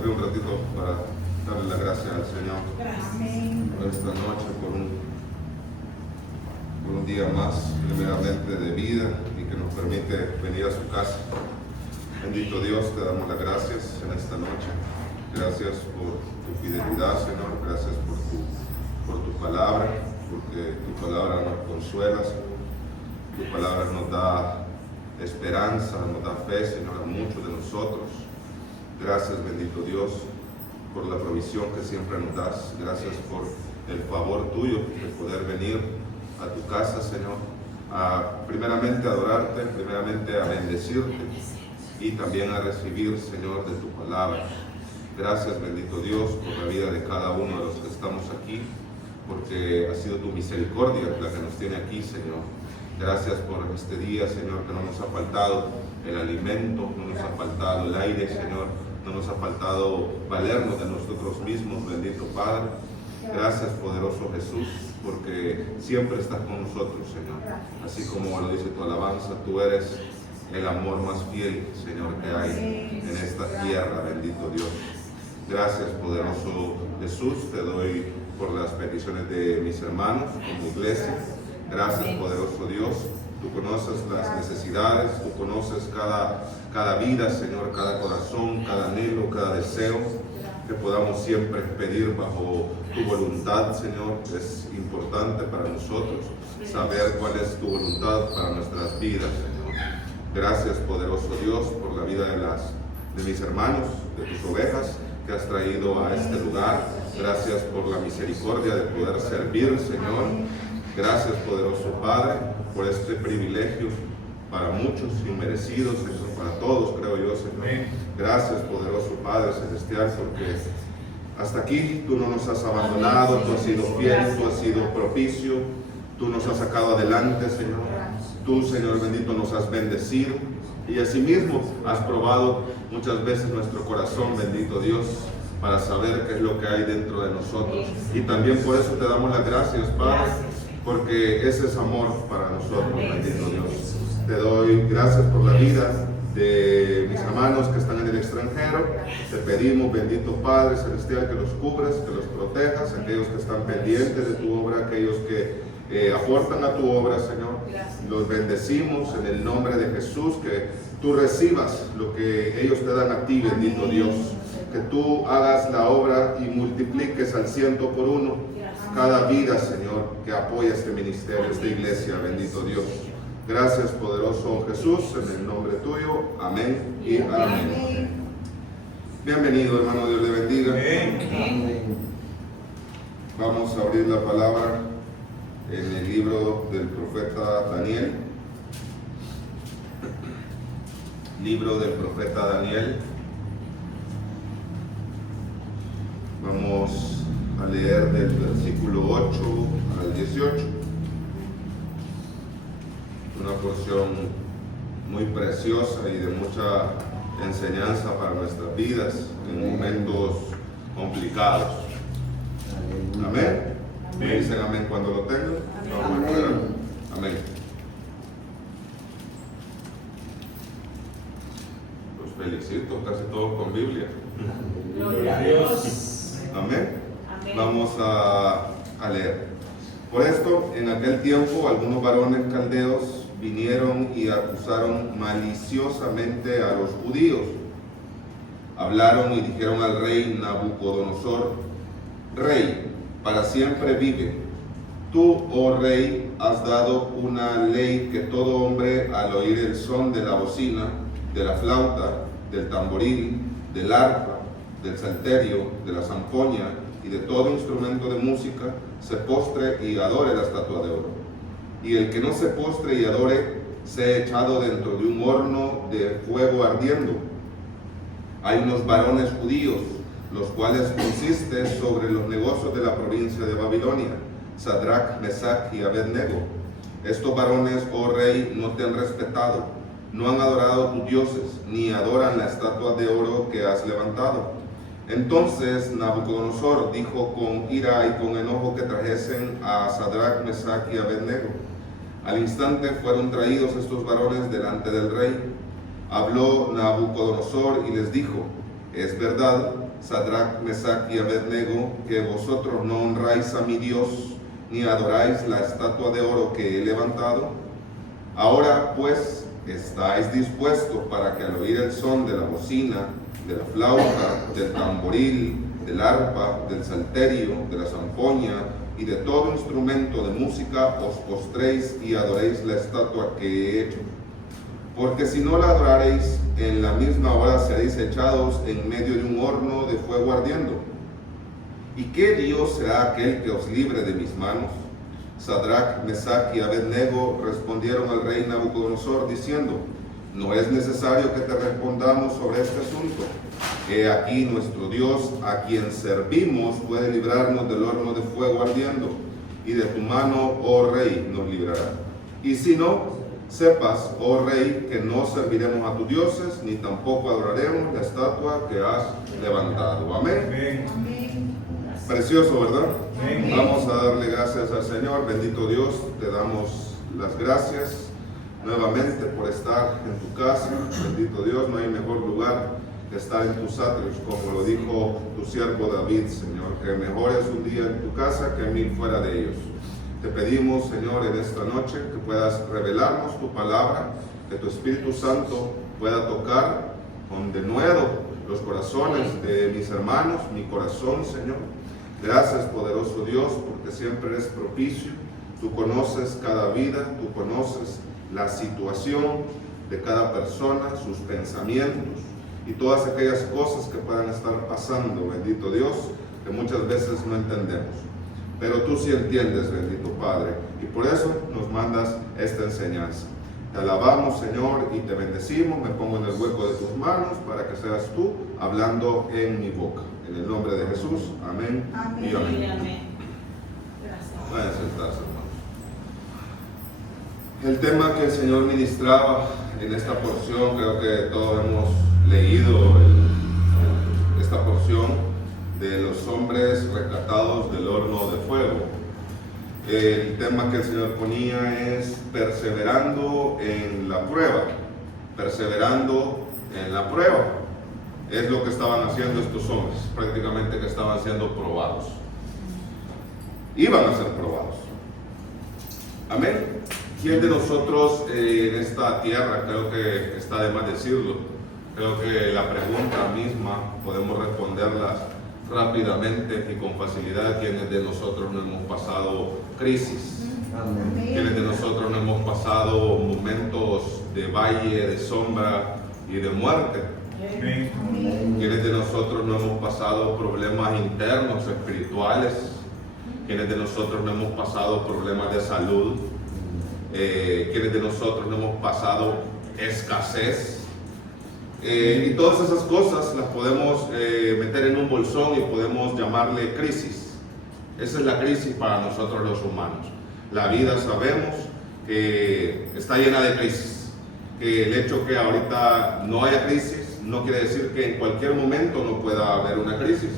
de pie un ratito para darle la gracia al Señor por esta noche, por un día más, primeramente de vida y que nos permite venir a su casa. Bendito Dios, te damos las gracias en esta noche. Gracias por tu fidelidad, Señor. Gracias por tu palabra, porque tu palabra nos consuela, Señor. Tu palabra nos da esperanza, nos da fe, Señor, a muchos de nosotros. Gracias, bendito Dios, por la provisión que siempre nos das. Gracias por el favor tuyo de poder venir a tu casa, Señor, primeramente a adorarte, primeramente a bendecirte y también a recibir, Señor, de tu palabra. Gracias, bendito Dios, por la vida de cada uno de los que estamos aquí, porque ha sido tu misericordia la que nos tiene aquí, Señor. Gracias por este día, Señor, que no nos ha faltado el alimento, no nos ha faltado el aire, Señor, no nos ha faltado valernos de nosotros mismos, bendito Padre. Gracias, poderoso Jesús, porque siempre estás con nosotros, Señor. Así como lo dice tu alabanza, tú eres el amor más fiel, Señor, que hay en esta tierra, bendito Dios. Gracias, poderoso Jesús, te doy por las peticiones de mis hermanos como iglesia. Gracias, poderoso Dios. Tú conoces las necesidades, tú conoces cada vida, Señor, cada corazón, cada anhelo, cada deseo, que podamos siempre pedir bajo tu voluntad, Señor. Es importante para nosotros saber cuál es tu voluntad para nuestras vidas, Señor. Gracias, poderoso Dios, por la vida de mis hermanos, de tus ovejas que has traído a este lugar. Gracias por la misericordia de poder servir, Señor. Gracias, poderoso Padre, por este privilegio para muchos, inmerecidos, Señor, para todos, creo yo, Señor. Gracias, poderoso Padre Celestial, porque hasta aquí tú no nos has abandonado, tú has sido fiel, tú has sido propicio, tú nos has sacado adelante, Señor. Tú, Señor bendito, nos has bendecido y asimismo has probado muchas veces nuestro corazón, bendito Dios, para saber qué es lo que hay dentro de nosotros. Y también por eso te damos las gracias, Padre, porque ese es amor para nosotros, bendito Dios. Te doy gracias por la vida de mis hermanos que están en el extranjero. Te pedimos, bendito Padre Celestial, que los cubras, que los protejas, aquellos que están pendientes de tu obra, aquellos que aportan a tu obra, Señor. Los bendecimos en el nombre de Jesús, que tú recibas lo que ellos te dan a ti, bendito Dios. Que tú hagas la obra y multipliques al 100 por 1 cada vida, Señor, que apoya este ministerio, esta iglesia, bendito Dios. Gracias, poderoso Jesús, en el nombre tuyo. Amén y amén. Bienvenido, hermano, Dios le bendiga. Amén. Vamos a abrir la palabra en el libro del profeta Daniel. Libro del profeta Daniel. Vamos a leer del versículo 8 al 18. Una porción muy preciosa y de mucha enseñanza para nuestras vidas en momentos complicados. Amén. ¿Me dicen amén cuando lo tengan? Vamos a orar. Amén. Los felicito, casi todos con Biblia. Gloria a Dios. Amén. Vamos a leer. Por esto, en aquel tiempo, algunos varones caldeos vinieron y acusaron maliciosamente a los judíos. Hablaron y dijeron al rey Nabucodonosor: Rey, para siempre vive. Tú, oh rey, has dado una ley que todo hombre, al oír el son de la bocina, de la flauta, del tamboril, del arpa, del salterio, de la zampoña y de todo instrumento de música, se postre y adore la estatua de oro. Y el que no se postre y adore, sea echado dentro de un horno de fuego ardiendo. Hay unos varones judíos, los cuales consiste sobre los negocios de la provincia de Babilonia, Sadrach, Mesach y Abednego. Estos varones, oh rey, no te han respetado, no han adorado tus dioses, ni adoran la estatua de oro que has levantado. Entonces Nabucodonosor dijo con ira y con enojo que trajesen a Sadrach, Mesach y Abednego. Al instante fueron traídos estos varones delante del rey. Habló Nabucodonosor y les dijo: Es verdad, Sadrach, Mesach y Abednego, que vosotros no honráis a mi Dios, ni adoráis la estatua de oro que he levantado. Ahora pues estáis dispuestos para que al oír el son de la bocina, de la flauta, del tamboril, del arpa, del salterio, de la zampoña y de todo instrumento de música, os postréis y adoréis la estatua que he hecho. Porque si no la adoraréis, en la misma hora seréis echados en medio de un horno de fuego ardiendo. ¿Y qué Dios será aquel que os libre de mis manos? Sadrach, Mesach y Abednego respondieron al rey Nabucodonosor diciendo: no es necesario que te respondamos sobre este asunto. He aquí nuestro Dios, a quien servimos, puede librarnos del horno de fuego ardiendo, y de tu mano, oh rey, nos librará. Y si no, sepas, oh rey, que no serviremos a tus dioses, ni tampoco adoraremos la estatua que has levantado. Amén. Amén. Precioso, ¿verdad? Amén. Vamos a darle gracias al Señor. Bendito Dios, te damos las gracias nuevamente por estar en tu casa. Bendito Dios, no hay mejor lugar que estar en tus atrios, como lo dijo tu siervo David, Señor, que mejor es un día en tu casa que 1000 fuera de ellos. Te pedimos, Señor, en esta noche que puedas revelarnos tu palabra, que tu Espíritu Santo pueda tocar con denuedo los corazones de mis hermanos, mi corazón, Señor. Gracias, poderoso Dios, porque siempre eres propicio. Tú conoces cada vida, tú conoces la situación de cada persona, sus pensamientos y todas aquellas cosas que puedan estar pasando, bendito Dios, que muchas veces no entendemos. Pero tú sí entiendes, bendito Padre, y por eso nos mandas esta enseñanza. Te alabamos, Señor, y te bendecimos. Me pongo en el hueco de tus manos para que seas tú hablando en mi boca. En el nombre de Jesús, amén, Amén. y amén. Amén. Gracias. Pueden sentarse, hermanos. El tema que el Señor ministraba en esta porción, creo que todos hemos leído esta porción de los hombres rescatados del horno de fuego. El tema que el Señor ponía es perseverando en la prueba. Perseverando en la prueba. Es lo que estaban haciendo estos hombres, prácticamente que estaban siendo probados. Iban a ser probados. Amén. ¿Quién de nosotros en esta tierra, creo que está de más decirlo, creo que la pregunta misma podemos responderla rápidamente y con facilidad? ¿Quiénes de nosotros no hemos pasado crisis? Amén. ¿Quiénes de nosotros no hemos pasado momentos de valle, de sombra y de muerte? Amén. ¿Quiénes de nosotros no hemos pasado problemas internos, espirituales? ¿Quiénes de nosotros no hemos pasado problemas de salud? ¿Quiénes de nosotros no hemos pasado escasez? Y todas esas cosas las podemos meter en un bolsón y podemos llamarle crisis. Esa es la crisis para nosotros los humanos. La vida sabemos que está llena de crisis. Que el hecho que ahorita no haya crisis no quiere decir que en cualquier momento no pueda haber una crisis.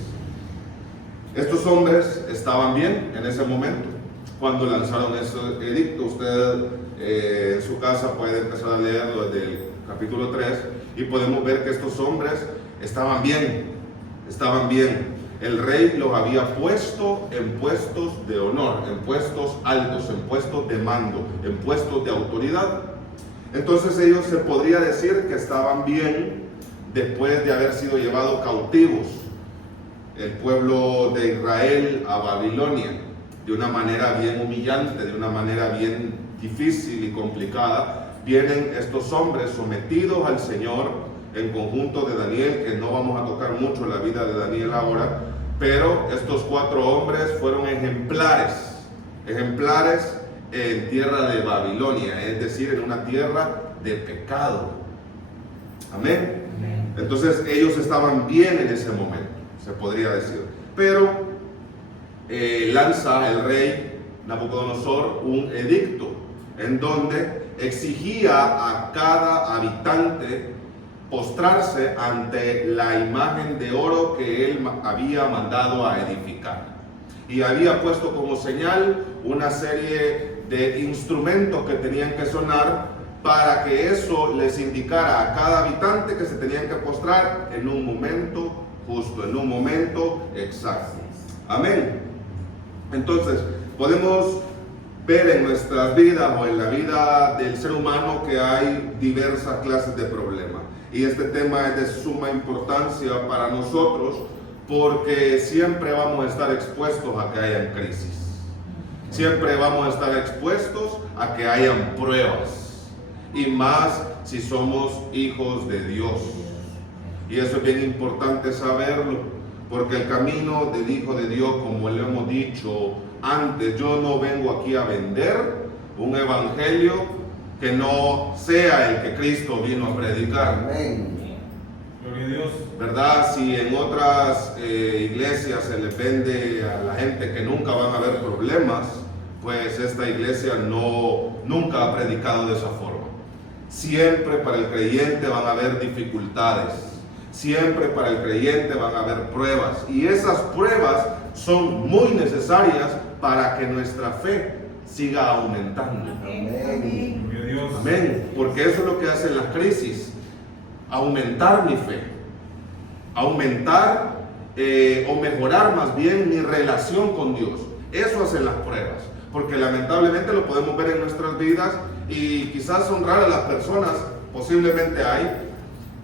Estos hombres estaban bien en ese momento cuando lanzaron ese edicto. Usted en su casa puede empezar a leerlo desde el capítulo 3 y podemos ver que estos hombres estaban bien, estaban bien. El rey los había puesto en puestos de honor, en puestos altos, en puestos de mando, en puestos de autoridad. Entonces ellos se podría decir que estaban bien después de haber sido llevados cautivos el pueblo de Israel a Babilonia de una manera bien humillante, de una manera bien difícil y complicada. Vienen estos hombres sometidos al Señor en conjunto de Daniel, que no vamos a tocar mucho la vida de Daniel ahora, pero estos 4 hombres fueron ejemplares en tierra de Babilonia, es decir, en una tierra de pecado. Amén. Entonces ellos estaban bien en ese momento, se podría decir. Pero lanza el rey Nabucodonosor un edicto en donde exigía a cada habitante postrarse ante la imagen de oro que él había mandado a edificar. Y había puesto como señal una serie de instrumentos que tenían que sonar para que eso les indicara a cada habitante que se tenían que postrar en un momento justo, en un momento exacto. Amén. Entonces, podemos ver en nuestras vidas o en la vida del ser humano que hay diversas clases de problemas. Y este tema es de suma importancia para nosotros porque siempre vamos a estar expuestos a que hayan crisis. Siempre vamos a estar expuestos a que hayan pruebas. Y más si somos hijos de Dios. Y eso es bien importante saberlo, porque el camino del Hijo de Dios, como le hemos dicho antes, yo no vengo aquí a vender un evangelio que no sea el que Cristo vino a predicar. Amén. Gloria a Dios. ¿Verdad? Si en otras iglesias se les vende a la gente que nunca van a haber problemas, pues esta iglesia nunca ha predicado de esa forma. Siempre para el creyente van a haber dificultades. Siempre para el creyente van a haber pruebas. Y esas pruebas son muy necesarias para que nuestra fe siga aumentando. Amén. Gloria a Dios. Amén. Porque eso es lo que hacen las crisis. Aumentar mi fe. Aumentar o mejorar más bien mi relación con Dios. Eso hacen las pruebas. Porque lamentablemente lo podemos ver en nuestras vidas y quizás son raras las personas, posiblemente hay,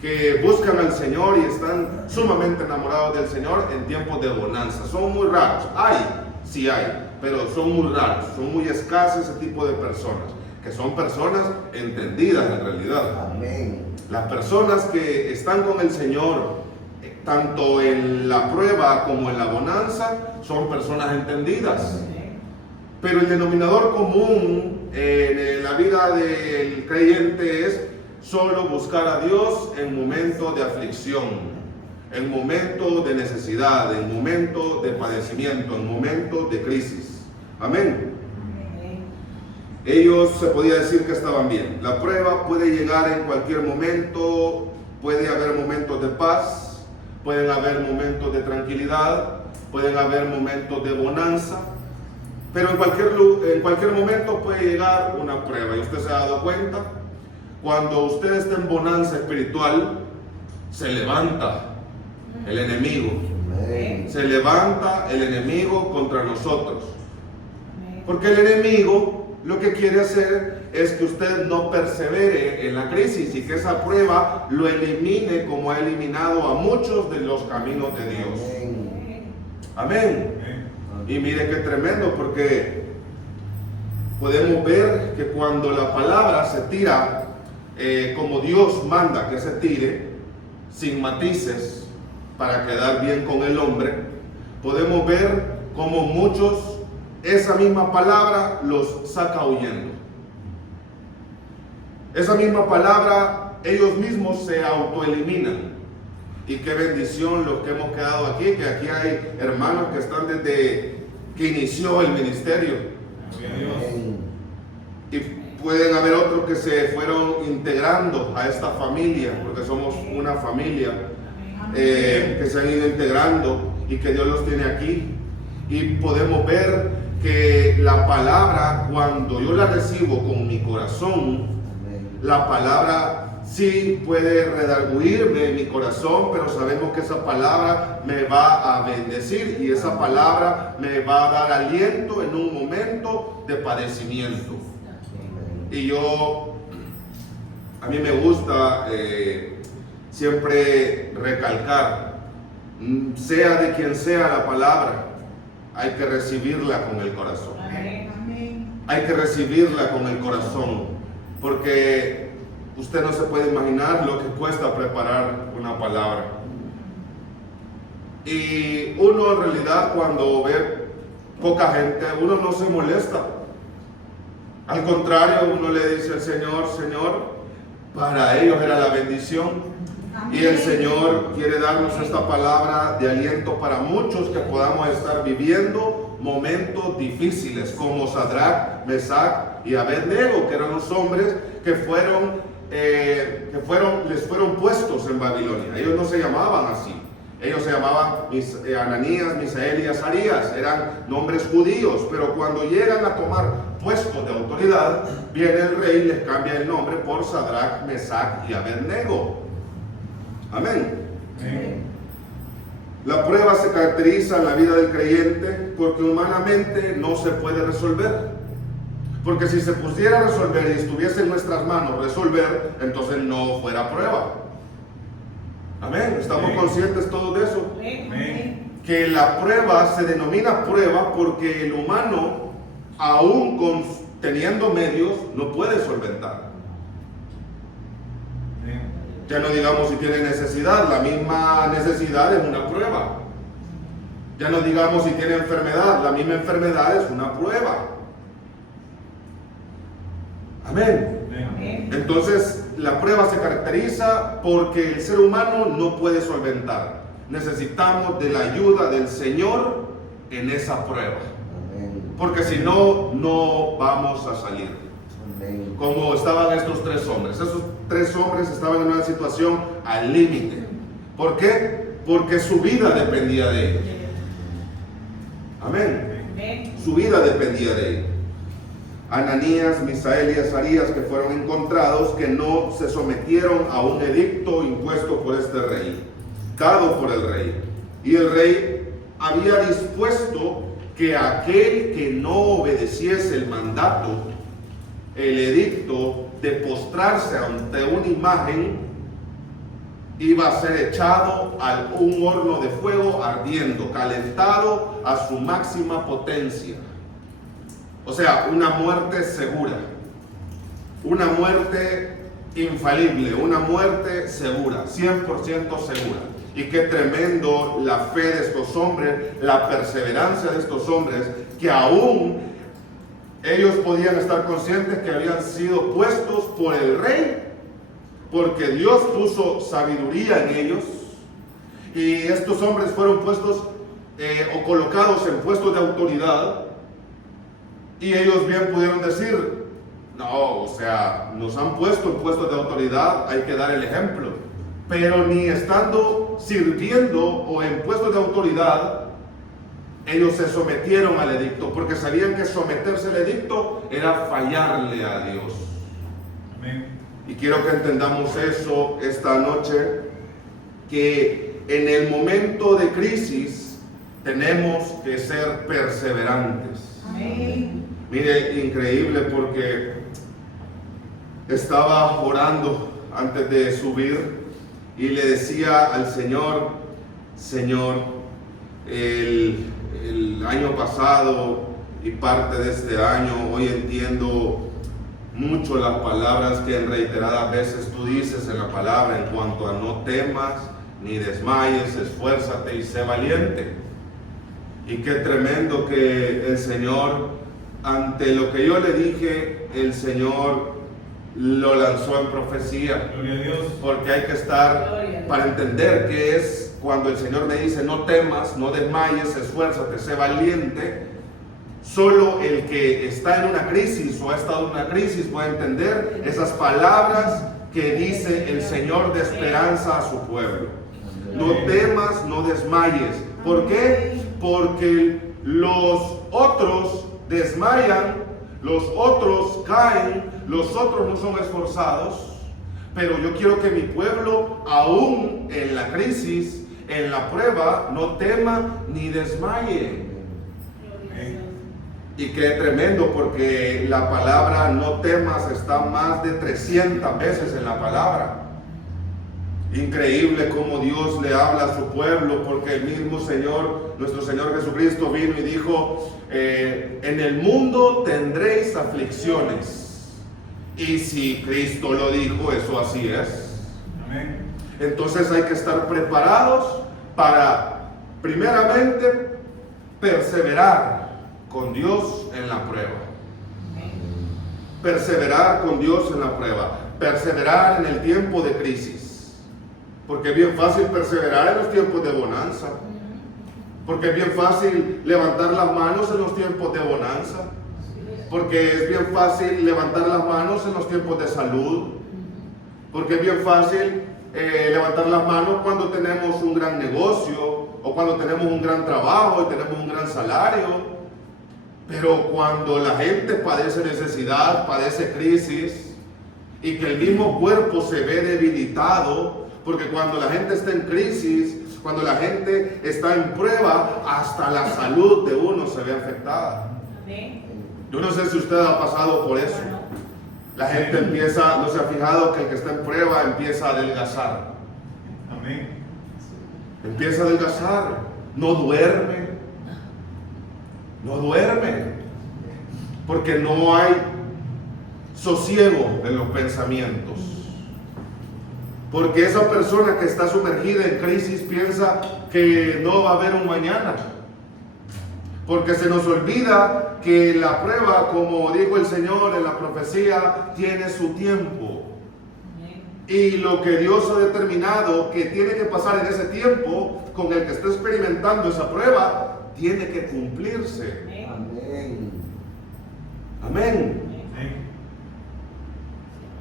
que buscan al Señor y están sumamente enamorados del Señor en tiempos de bonanza. Son muy raros. Sí hay, pero son muy raros. Son muy escasos ese tipo de personas, que son personas entendidas en realidad. Amén. Las personas que están con el Señor, tanto en la prueba como en la bonanza, son personas entendidas. Pero el denominador común en la vida del creyente es solo buscar a Dios en momentos de aflicción, en momentos de necesidad, en momentos de padecimiento, en momentos de crisis. Amén. Ellos se podía decir que estaban bien. La prueba puede llegar en cualquier momento, puede haber momentos de paz, pueden haber momentos de tranquilidad, pueden haber momentos de bonanza. Pero en cualquier momento puede llegar una prueba. Y usted se ha dado cuenta, cuando usted está en bonanza espiritual, se levanta el enemigo. Amén. Se levanta el enemigo contra nosotros. Porque el enemigo lo que quiere hacer es que usted no persevere en la crisis y que esa prueba lo elimine como ha eliminado a muchos de los caminos de Dios. Amén. Amén. Y mire qué tremendo, porque podemos ver que cuando la palabra se tira como Dios manda que se tire, sin matices, para quedar bien con el hombre, podemos ver como muchos esa misma palabra los saca huyendo. Esa misma palabra ellos mismos se autoeliminan. Y qué bendición los que hemos quedado aquí, que aquí hay hermanos que están desde que inició el ministerio. Gloria a Dios. Amén. Y pueden haber otros que se fueron integrando a esta familia, porque somos una familia, que se han ido integrando y que Dios los tiene aquí. Y podemos ver que la palabra, cuando yo la recibo con mi corazón, Amén. la palabra sí puede redarguirme en mi corazón, pero sabemos que esa palabra me va a bendecir y esa palabra me va a dar aliento en un momento de padecimiento. Y a mí me gusta siempre recalcar, sea de quien sea la palabra, hay que recibirla con el corazón. Hay que recibirla con el corazón, porque usted no se puede imaginar lo que cuesta preparar una palabra. Y uno en realidad cuando ve poca gente, uno no se molesta. Al contrario, uno le dice al Señor, Señor, para ellos era la bendición. Y el Señor quiere darnos esta palabra de aliento para muchos que podamos estar viviendo momentos difíciles, como Sadrach, Mesach y Abednego, que eran los hombres que les fueron puestos en Babilonia. Ellos no se llamaban así. Ellos se llamaban Ananías, Misael y Azarías. Eran nombres judíos, pero cuando llegan a tomar puestos de autoridad, viene el rey y les cambia el nombre por Sadrach, Mesach y Abednego. Amén. Amén. La prueba se caracteriza en la vida del creyente porque humanamente no se puede resolver. Porque si se pusiera a resolver y estuviese en nuestras manos resolver, entonces no fuera prueba. Amén. ¿Estamos Amén. conscientes todos de eso? Amén. Que la prueba se denomina prueba porque el humano, aún teniendo medios, no puede solventar. Amén. Ya no digamos si tiene necesidad, la misma necesidad es una prueba. Ya no digamos si tiene enfermedad, la misma enfermedad es una prueba. Amén. Amén. Entonces, la prueba se caracteriza porque el ser humano no puede solventar. Necesitamos de la ayuda del Señor en esa prueba. Amén. Porque si no, no vamos a salir. Amén. Como estaban estos tres hombres. Esos tres hombres estaban en una situación al límite. ¿Por qué? Porque su vida dependía de ellos. Amén. Su vida dependía de ellos. Ananías, Misael y Azarías, que fueron encontrados, que no se sometieron a un edicto impuesto por este rey, dado por el rey. Y el rey había dispuesto que aquel que no obedeciese el mandato, el edicto de postrarse ante una imagen, iba a ser echado a un horno de fuego ardiendo, calentado a su máxima potencia. O sea, una muerte segura, una muerte infalible, una muerte segura, 100% segura. Y qué tremendo la fe de estos hombres, la perseverancia de estos hombres, que aún ellos podían estar conscientes que habían sido puestos por el rey, porque Dios puso sabiduría en ellos, y estos hombres fueron puestos o colocados en puestos de autoridad. Y ellos bien pudieron decir, no, o sea, nos han puesto en puestos de autoridad, hay que dar el ejemplo. Pero ni estando sirviendo o en puestos de autoridad, ellos se sometieron al edicto, porque sabían que someterse al edicto era fallarle a Dios. Amén. Y quiero que entendamos eso esta noche, que en el momento de crisis tenemos que ser perseverantes. Amén. Mire, increíble, porque estaba orando antes de subir y le decía al Señor, Señor, el año pasado y parte de este año, hoy entiendo mucho las palabras que en reiteradas veces tú dices en la palabra en cuanto a no temas ni desmayes, esfuérzate y sé valiente. Y qué tremendo que el Señor, ante lo que yo le dije, el Señor lo lanzó en profecía. Gloria a Dios. Porque hay que estar para entender que es cuando el Señor me dice no temas, no desmayes, esfuérzate, sé valiente. Solo el que está en una crisis o ha estado en una crisis puede entender esas palabras que dice el Señor de esperanza a su pueblo. No temas, no desmayes. ¿Por qué? Porque los otros desmayan, los otros caen, los otros no son esforzados, pero yo quiero que mi pueblo, aún en la crisis, en la prueba, no tema ni desmaye. Y qué tremendo, porque la palabra no temas está más de 300 veces en la palabra. Increíble cómo Dios le habla a su pueblo, porque el mismo Señor, nuestro Señor Jesucristo, vino y dijo, en el mundo tendréis aflicciones. Y si Cristo lo dijo, eso así es. Amén. Entonces hay que estar preparados para, primeramente, perseverar con Dios en la prueba. Perseverar con Dios en la prueba. Perseverar en el tiempo de crisis. Porque es bien fácil perseverar en los tiempos de bonanza. Porque es bien fácil levantar las manos en los tiempos de bonanza. Porque es bien fácil levantar las manos en los tiempos de salud. Porque es bien fácil levantar las manos cuando tenemos un gran negocio o cuando tenemos un gran trabajo y tenemos un gran salario. Pero cuando la gente padece necesidad, padece crisis, y que el mismo cuerpo se ve debilitado, porque cuando la gente está en crisis, cuando la gente está en prueba, hasta la salud de uno se ve afectada. Amén. Yo no sé si usted ha pasado por eso. La gente empieza, no se ha fijado que el que está en prueba empieza a adelgazar. Amén. Empieza a adelgazar, no duerme, porque no hay sosiego en los pensamientos. Porque esa persona que está sumergida en crisis piensa que no va a haber un mañana. Porque se nos olvida que la prueba, como dijo el Señor en la profecía, tiene su tiempo. Y lo que Dios ha determinado que tiene que pasar en ese tiempo con el que está experimentando esa prueba, tiene que cumplirse. Amén. Amén. Amén.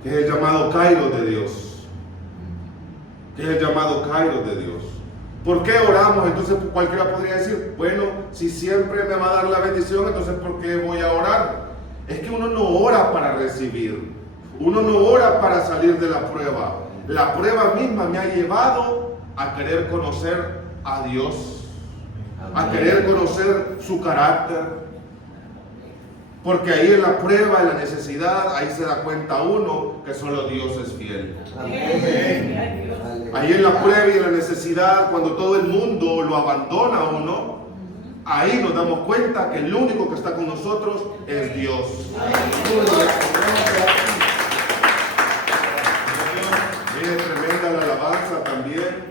Que es el llamado Kairos de Dios. Que es el llamado Kairos de Dios. ¿Por qué oramos? Entonces cualquiera podría decir, bueno, si siempre me va a dar la bendición, entonces ¿por qué voy a orar? Es que uno no ora para recibir. Uno no ora para salir de la prueba. La prueba misma me ha llevado a querer conocer a Dios, a querer conocer su carácter. Porque ahí en la prueba, en la necesidad, ahí se da cuenta uno que solo Dios es fiel. Amén. Ahí en la prueba y en la necesidad, cuando todo el mundo lo abandona a uno, ahí nos damos cuenta que el único que está con nosotros es Dios. Mire, tremenda la alabanza también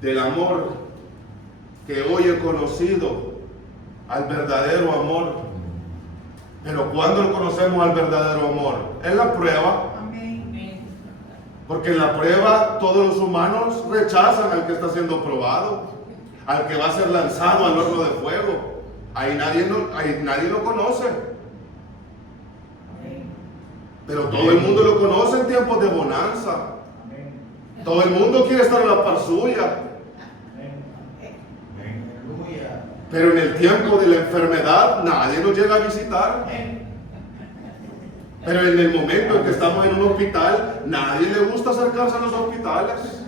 del amor que hoy he conocido, al verdadero amor. Pero ¿cuándo lo conocemos al verdadero amor? En la prueba. Porque en la prueba todos los humanos rechazan al que está siendo probado, al que va a ser lanzado al horno de fuego. Ahí nadie lo conoce. Pero todo el mundo lo conoce en tiempos de bonanza. Todo el mundo quiere estar a la par suya. Pero en el tiempo de la enfermedad nadie nos llega a visitar. Pero en el momento en que estamos en un hospital, nadie le gusta acercarse a los hospitales.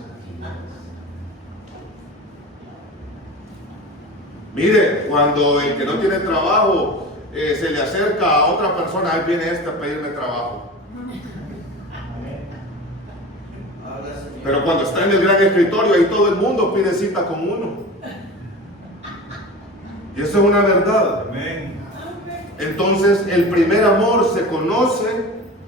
Mire, cuando el que no tiene trabajo se le acerca a otra persona, ahí viene a pedirme trabajo. Pero cuando está en el gran escritorio, ahí todo el mundo pide cita con uno. Y eso es una verdad. Amén. Entonces, el primer amor se conoce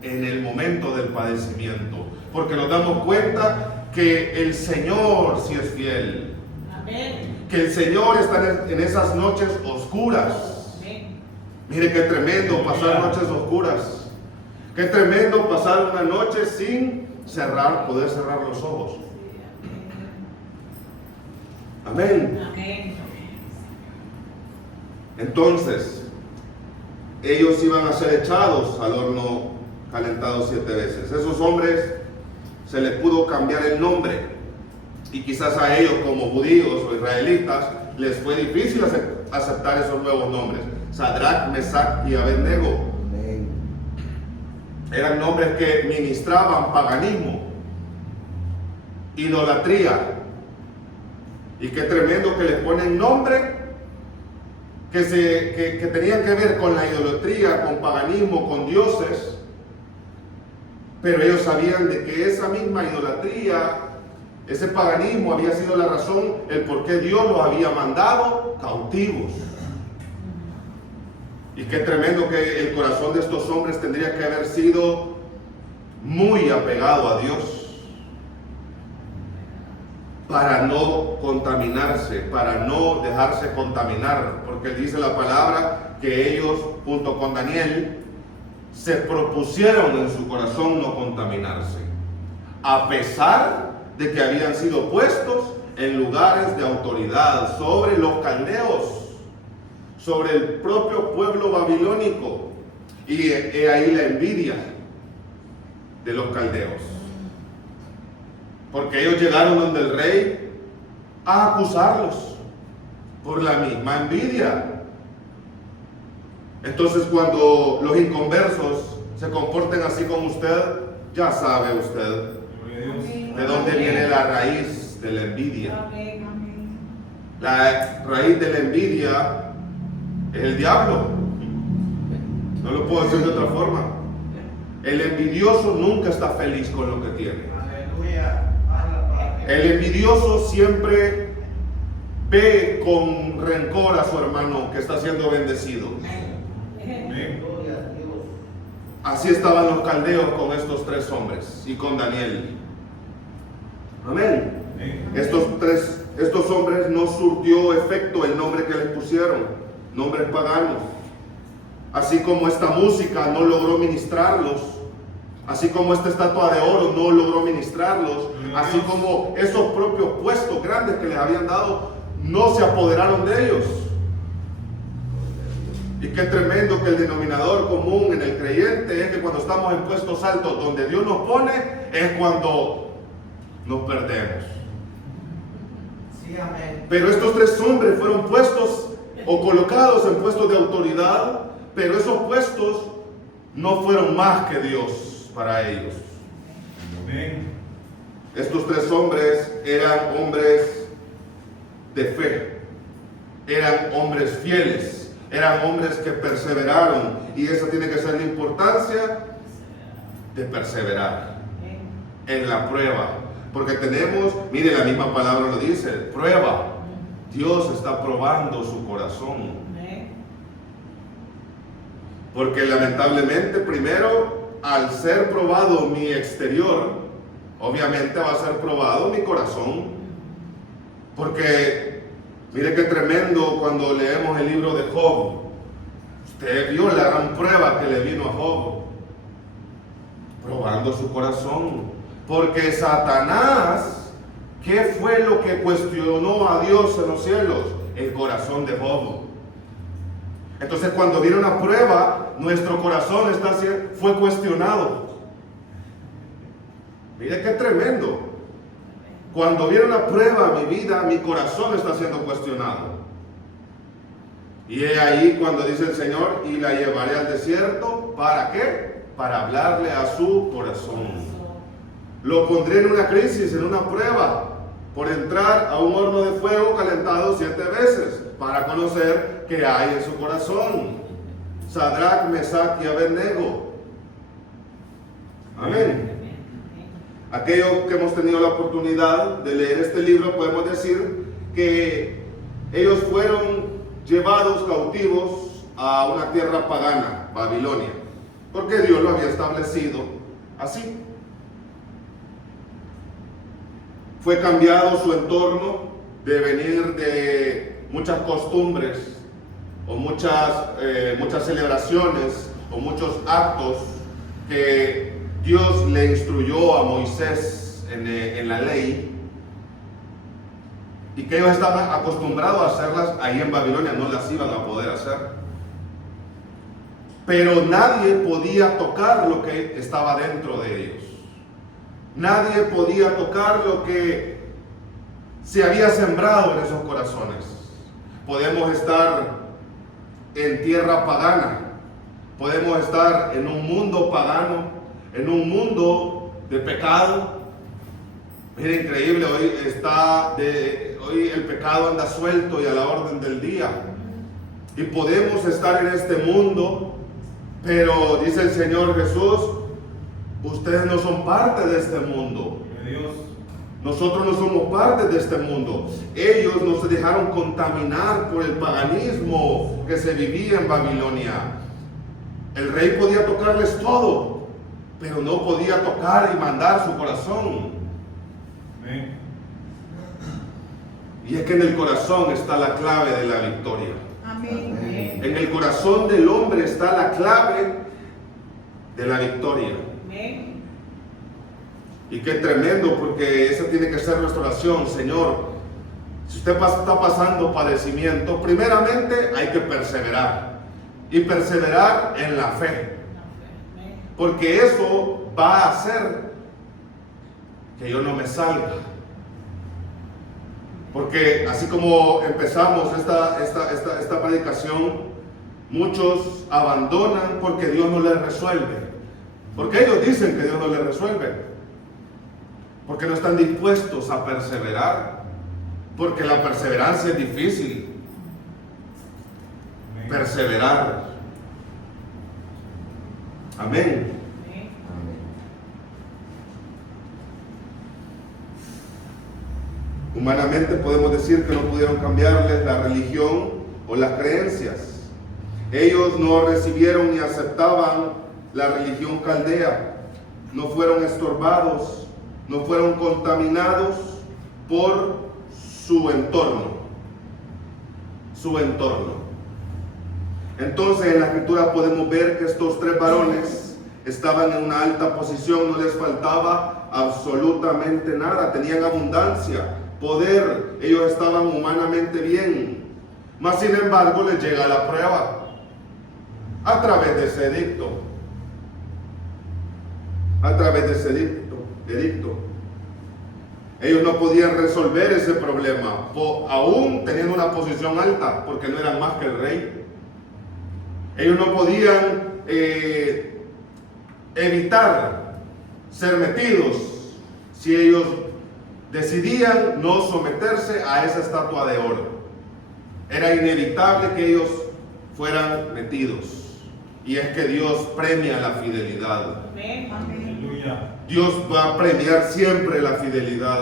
en el momento del padecimiento, porque nos damos cuenta que el Señor sí es fiel. Amén. Que el Señor está en esas noches oscuras. Amén. Mire qué tremendo pasar noches oscuras. Qué tremendo pasar una noche sin poder cerrar los ojos. Amén. Amén. Entonces, ellos iban a ser echados al horno calentado 7 veces. Esos hombres se les pudo cambiar el nombre, y quizás a ellos como judíos o israelitas les fue difícil aceptar esos nuevos nombres. Sadrach, Mesach y Abednego. Amén. Eran nombres que ministraban paganismo, idolatría. Y qué tremendo que les ponen nombre que tenían que ver con la idolatría, con paganismo, con dioses. Pero ellos sabían de que esa misma idolatría, ese paganismo había sido la razón, el por qué Dios los había mandado cautivos. Y qué tremendo que el corazón de estos hombres tendría que haber sido muy apegado a Dios, para no contaminarse, para no dejarse contaminar, porque dice la palabra que ellos, junto con Daniel, se propusieron en su corazón no contaminarse, a pesar de que habían sido puestos en lugares de autoridad sobre los caldeos, sobre el propio pueblo babilónico. Y he ahí la envidia de los caldeos, porque ellos llegaron donde el rey a acusarlos, por la misma envidia. Entonces, cuando los inconversos se comporten así con usted, ya sabe usted Gloria a Dios. de dónde viene la raíz de la envidia. Amén. La raíz de la envidia es el diablo. No lo puedo decir de otra forma. El envidioso nunca está feliz con lo que tiene. Aleluya. Habla, Padre. El envidioso siempre ve con rencor a su hermano que está siendo bendecido. Amén. Gloria a Dios. Así estaban los caldeos con estos tres hombres y con Daniel. Amén. Amén. Estos hombres no surtió efecto el nombre que les pusieron, nombres paganos. Así como esta música no logró ministrarlos, así como esta estatua de oro no logró ministrarlos, así como esos propios puestos grandes que les habían dado no se apoderaron de ellos. Y qué tremendo que el denominador común en el creyente es que cuando estamos en puestos altos donde Dios nos pone, es cuando nos perdemos. Sí, amén. Pero estos tres hombres fueron puestos o colocados en puestos de autoridad, pero esos puestos no fueron más que Dios para ellos. Amén. Estos tres hombres eran hombres de fe, eran hombres fieles, eran hombres que perseveraron, y esa tiene que ser la importancia de perseverar en la prueba, porque tenemos, mire, la misma palabra lo dice, prueba. Dios está probando su corazón. Porque lamentablemente, primero, al ser probado mi exterior, obviamente va a ser probado mi corazón. Porque, mire qué tremendo cuando leemos el libro de Job. Usted vio la gran prueba que le vino a Job, probando su corazón. Porque Satanás, ¿qué fue lo que cuestionó a Dios en los cielos? El corazón de Job. Entonces, cuando viene una prueba, nuestro corazón fue cuestionado. Mire qué tremendo. Cuando viene una prueba a mi vida, mi corazón está siendo cuestionado. Y es ahí cuando dice el Señor, y la llevaré al desierto, ¿para qué? Para hablarle a su corazón. Lo pondré en una crisis, en una prueba, por entrar a un horno de fuego calentado 7 veces, para conocer qué hay en su corazón. Sadrach, Mesach y Abednego. Amén. Aquellos que hemos tenido la oportunidad de leer este libro, podemos decir que ellos fueron llevados cautivos a una tierra pagana, Babilonia, porque Dios lo había establecido así. Fue cambiado su entorno de venir de muchas costumbres o muchas celebraciones o muchos actos que Dios le instruyó a Moisés en la ley, y que ellos estaban acostumbrados a hacerlas ahí en Babilonia, no las iban a poder hacer. Pero nadie podía tocar lo que estaba dentro de ellos. Nadie podía tocar lo que se había sembrado en esos corazones. Podemos estar en tierra pagana, podemos estar en un mundo pagano, en un mundo de pecado. Mira, increíble, hoy el pecado anda suelto y a la orden del día. Y podemos estar en este mundo, pero dice el Señor Jesús, ustedes no son parte de este mundo. Dios. Nosotros no somos parte de este mundo. Ellos no se dejaron contaminar por el paganismo que se vivía en Babilonia. El rey podía tocarles todo, pero no podía tocar y mandar su corazón. Amén. Y es que en el corazón está la clave de la victoria. Amén. En el corazón del hombre está la clave de la victoria. Y qué tremendo, porque esa tiene que ser nuestra oración. Señor, si usted está pasando padecimiento, primeramente hay que perseverar. Y perseverar en la fe. Porque eso va a hacer que yo no me salga. Porque así como empezamos esta predicación, muchos abandonan porque Dios no les resuelve. Porque ellos dicen que Dios no les resuelve. Porque no están dispuestos a perseverar. Porque la perseverancia es difícil. Perseverar. Amén. Humanamente podemos decir que no pudieron cambiarles la religión o las creencias. Ellos no recibieron ni aceptaban la religión caldea. No fueron estorbados, no fueron contaminados por su entorno. Su entorno. Entonces en la escritura podemos ver que estos tres varones estaban en una alta posición, no les faltaba absolutamente nada, tenían abundancia, poder, ellos estaban humanamente bien. Mas sin embargo les llega la prueba a través de ese edicto. A través de ese edicto. Ellos no podían resolver ese problema, aún teniendo una posición alta, porque no eran más que el rey. Ellos no podían evitar ser metidos si ellos decidían no someterse a esa estatua de oro. Era inevitable que ellos fueran metidos. Y es que Dios premia la fidelidad. Aleluya. Dios va a premiar siempre la fidelidad.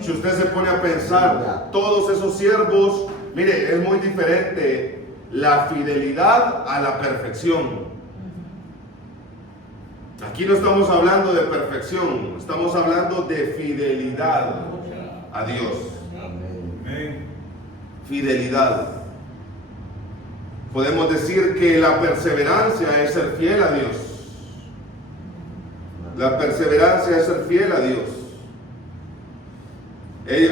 Si usted se pone a pensar, todos esos siervos, mire, es muy diferente la fidelidad a la perfección. Aquí no estamos hablando de perfección, estamos hablando de fidelidad a Dios. Amén. Fidelidad. Podemos decir que la perseverancia es ser fiel a Dios. La perseverancia es ser fiel a Dios.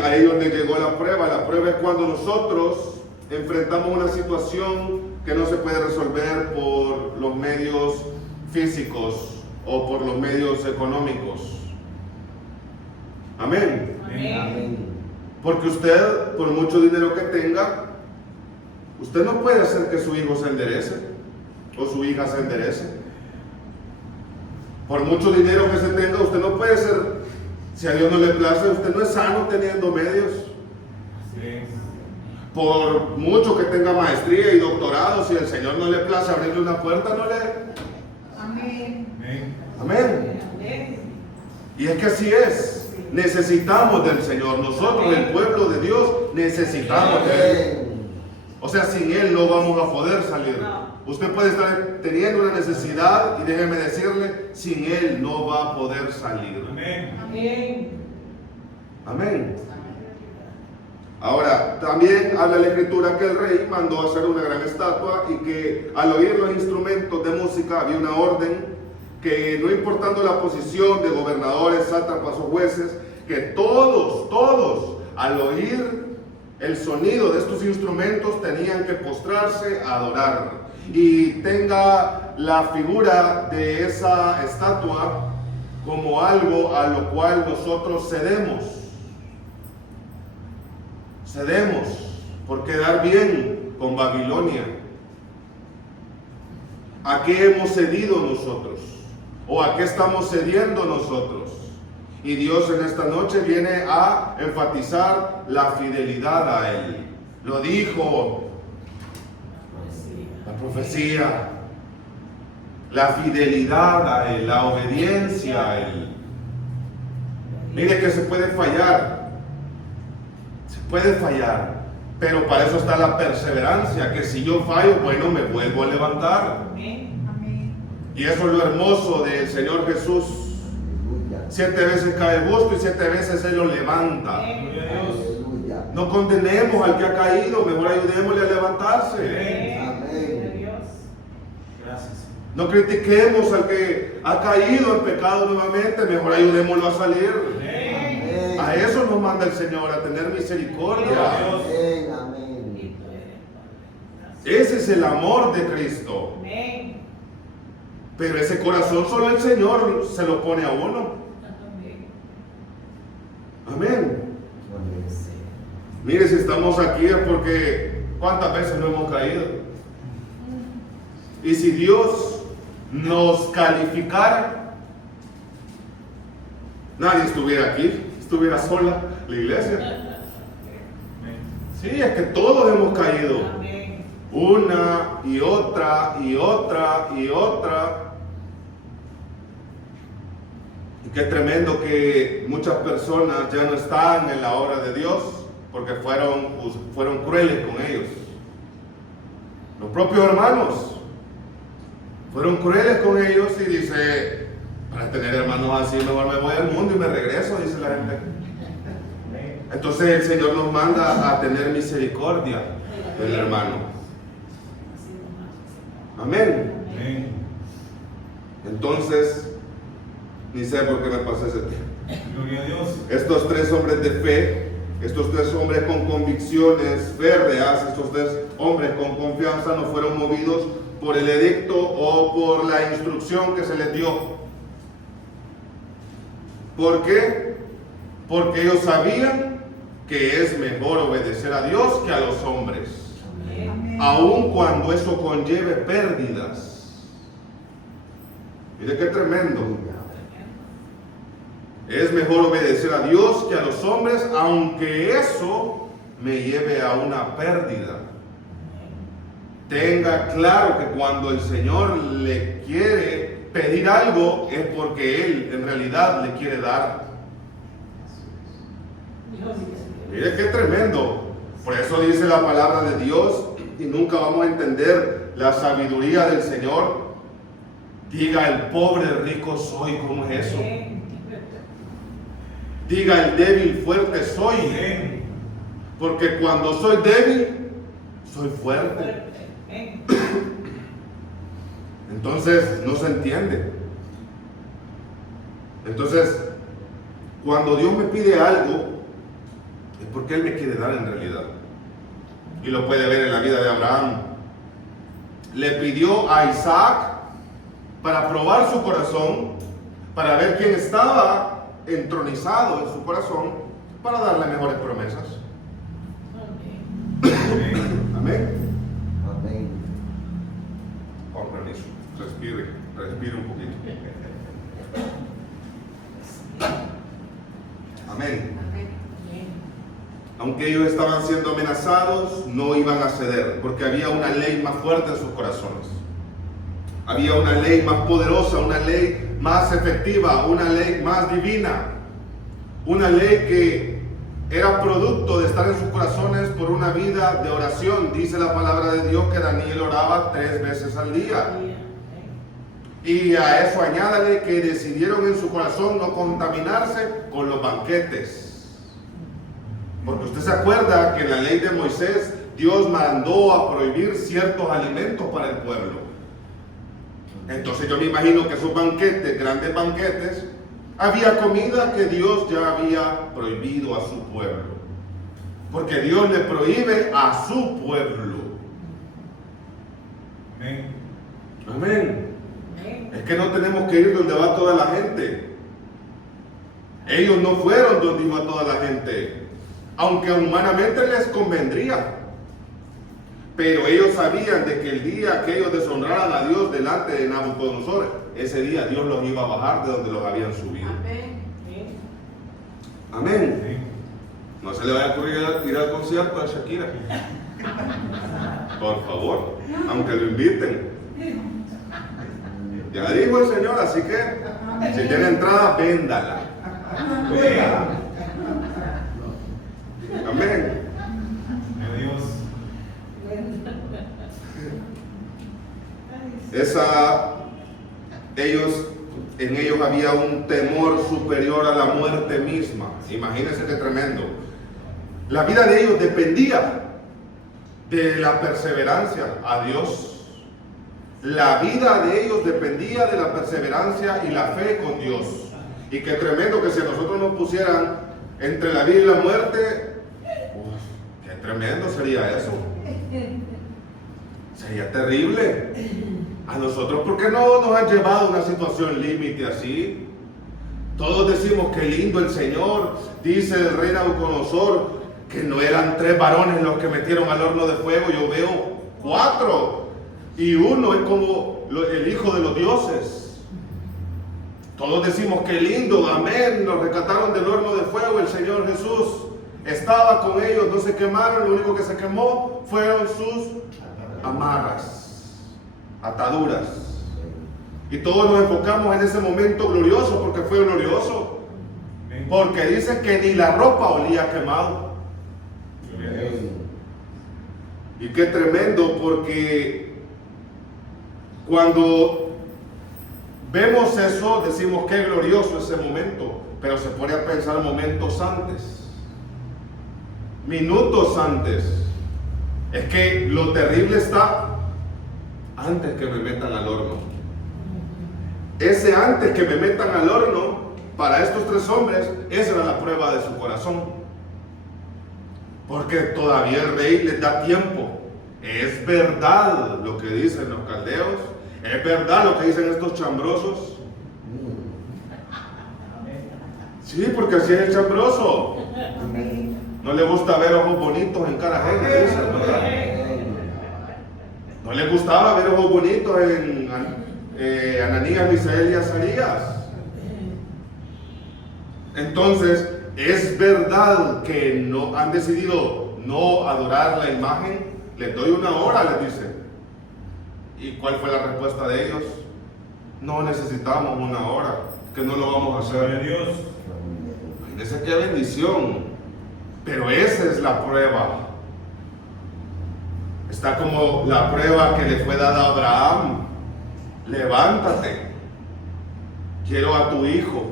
A ellos les llegó la prueba. La prueba es cuando nosotros enfrentamos una situación que no se puede resolver por los medios físicos o por los medios económicos. Amén. Amén. Porque usted, por mucho dinero que tenga, usted no puede hacer que su hijo se enderece o su hija se enderece. Por mucho dinero que se tenga, usted no puede ser, si a Dios no le place, usted no es sano teniendo medios. Sí. Por mucho que tenga maestría y doctorado, si el Señor no le place abrirle una puerta, no le... Amén. Amén. Amén. Y es que así es. Necesitamos del Señor. Nosotros, el pueblo de Dios, necesitamos de Él. O sea, sin Él no vamos a poder salir. Usted puede estar teniendo una necesidad y déjeme decirle, sin Él no va a poder salir. Amén. Amén. Ahora, también habla la escritura que el rey mandó hacer una gran estatua y que al oír los instrumentos de música había una orden que no importando la posición de gobernadores, sátrapas o jueces, que todos al oír el sonido de estos instrumentos tenían que postrarse a adorar. Y tenga la figura de esa estatua como algo a lo cual nosotros cedemos por quedar bien con Babilonia. ¿A qué hemos cedido nosotros? ¿O a qué estamos cediendo nosotros? Y Dios en esta noche viene a enfatizar la fidelidad a Él. Lo dijo la profecía, la fidelidad a Él, la obediencia a Él. Mire que se puede fallar, pero para eso está la perseverancia, que si yo fallo, bueno, me vuelvo a levantar. Y eso es lo hermoso del Señor Jesús. 7 veces cae el justo y 7 veces Él lo levanta. Gloria a Dios. No condenemos al que ha caído, mejor ayudémosle a levantarse. Gracias. No critiquemos al que ha caído en pecado nuevamente, mejor ayudémoslo a salir. Amén. A eso nos manda el Señor, a tener misericordia. Ese es el amor de Cristo. Pero ese corazón solo el Señor se lo pone a uno. Amén. Mire, si estamos aquí es porque ¿cuántas veces no hemos caído? Y si Dios nos calificara, nadie estuviera aquí, estuviera sola la iglesia. Sí, es que todos hemos caído. Amén. Una y otra y otra y otra. Y qué tremendo que muchas personas ya no están en la obra de Dios porque fueron crueles con ellos. Los propios hermanos fueron crueles con ellos y dice, para tener hermanos así mejor me voy al mundo y me regreso, dice la gente. Entonces el Señor nos manda a tener misericordia del hermano. Amén. Amén. Entonces, ni sé por qué me pasé ese tiempo. Gloria a Dios. Estos tres hombres de fe, estos tres hombres con convicciones férreas, estos tres hombres con confianza no fueron movidos por el edicto o por la instrucción que se les dio. ¿Por qué? Porque ellos sabían que es mejor obedecer a Dios que a los hombres, Amén. aun cuando eso conlleve pérdidas. Mire qué tremendo. Es mejor obedecer a Dios que a los hombres, aunque eso me lleve a una pérdida. Tenga claro que cuando el Señor le quiere pedir algo es porque Él en realidad le quiere dar. Mire qué tremendo. Por eso dice la palabra de Dios, y nunca vamos a entender la sabiduría del Señor. Diga el pobre rico soy, ¿cómo es eso? Diga el débil fuerte soy. Amén. Porque cuando soy débil, soy fuerte. Entonces no se entiende. Entonces, cuando Dios me pide algo, es porque Él me quiere dar en realidad. Y lo puede ver en la vida de Abraham. Le pidió a Isaac para probar su corazón, para ver quién estaba entronizado en su corazón, para darle mejores promesas. Amén. Amén. Amén. Con permiso, respire un poquito. Amén. Aunque ellos estaban siendo amenazados, no iban a ceder, porque había una ley más fuerte en sus corazones. Había una ley más poderosa, una ley más efectiva, una ley más divina, una ley que era producto de estar en sus corazones por una vida de oración. Dice la palabra de Dios que Daniel oraba 3 veces al día. Y a eso añádale que decidieron en su corazón no contaminarse con los banquetes. Porque usted se acuerda que en la ley de Moisés Dios mandó a prohibir ciertos alimentos para el pueblo. Entonces yo me imagino que esos banquetes, grandes banquetes, había comida que Dios ya había prohibido a su pueblo. Porque Dios le prohíbe a su pueblo. Amén. Amén. Es que no tenemos que ir donde va toda la gente. Ellos no fueron donde iba toda la gente, aunque humanamente les convendría. Pero ellos sabían de que el día que ellos deshonraran a Dios delante de Nabucodonosor, ese día Dios los iba a bajar de donde los habían subido. Amén. Amén. No se le vaya a ocurrir ir al concierto de Shakira. Por favor, aunque lo inviten. Ya dijo el Señor, así que si tiene entrada, véndala. Amén. Gloria a Dios. En ellos había un temor superior a la muerte misma. Imagínense qué tremendo. La vida de ellos dependía de la perseverancia a Dios. La vida de ellos dependía de la perseverancia y la fe con Dios. Y qué tremendo que si a nosotros nos pusieran entre la vida y la muerte, qué tremendo sería eso. Sería terrible. A nosotros, ¿por qué no nos han llevado a una situación límite así? Todos decimos que lindo el Señor, dice el rey Nabucodonosor, que no eran 3 varones los que metieron al horno de fuego, yo veo 4. Y uno es como el hijo de los dioses. Todos decimos que lindo, amén, nos rescataron del horno de fuego, el Señor Jesús estaba con ellos, no se quemaron, lo único que se quemó fueron sus amarras, ataduras. Y todos nos enfocamos en ese momento glorioso, porque fue glorioso, porque dicen que ni la ropa olía quemado. Y qué tremendo, porque cuando vemos eso decimos qué glorioso ese momento, pero se pone a pensar momentos antes, minutos antes. Es que lo terrible está antes que me metan al horno. Ese antes que me metan al horno, para estos 3 hombres, esa era la prueba de su corazón. Porque todavía el rey les da tiempo. Es verdad lo que dicen los caldeos, es verdad lo que dicen estos chambrosos. Sí, porque así es el chambroso. No le gusta ver ojos bonitos en cara ajena, dicen, ¿verdad? No le gustaba ver ojos bonitos en Ananías, Misael y Azarías. Entonces, es verdad que no han decidido no adorar la imagen. Les doy 1 hora, les dice. ¿Y cuál fue la respuesta de ellos? No necesitamos 1 hora, que no lo vamos a hacer. Dios. Imagínense qué bendición. Pero esa es la prueba. Está como la prueba que le fue dada a Abraham. Levántate, quiero a tu hijo.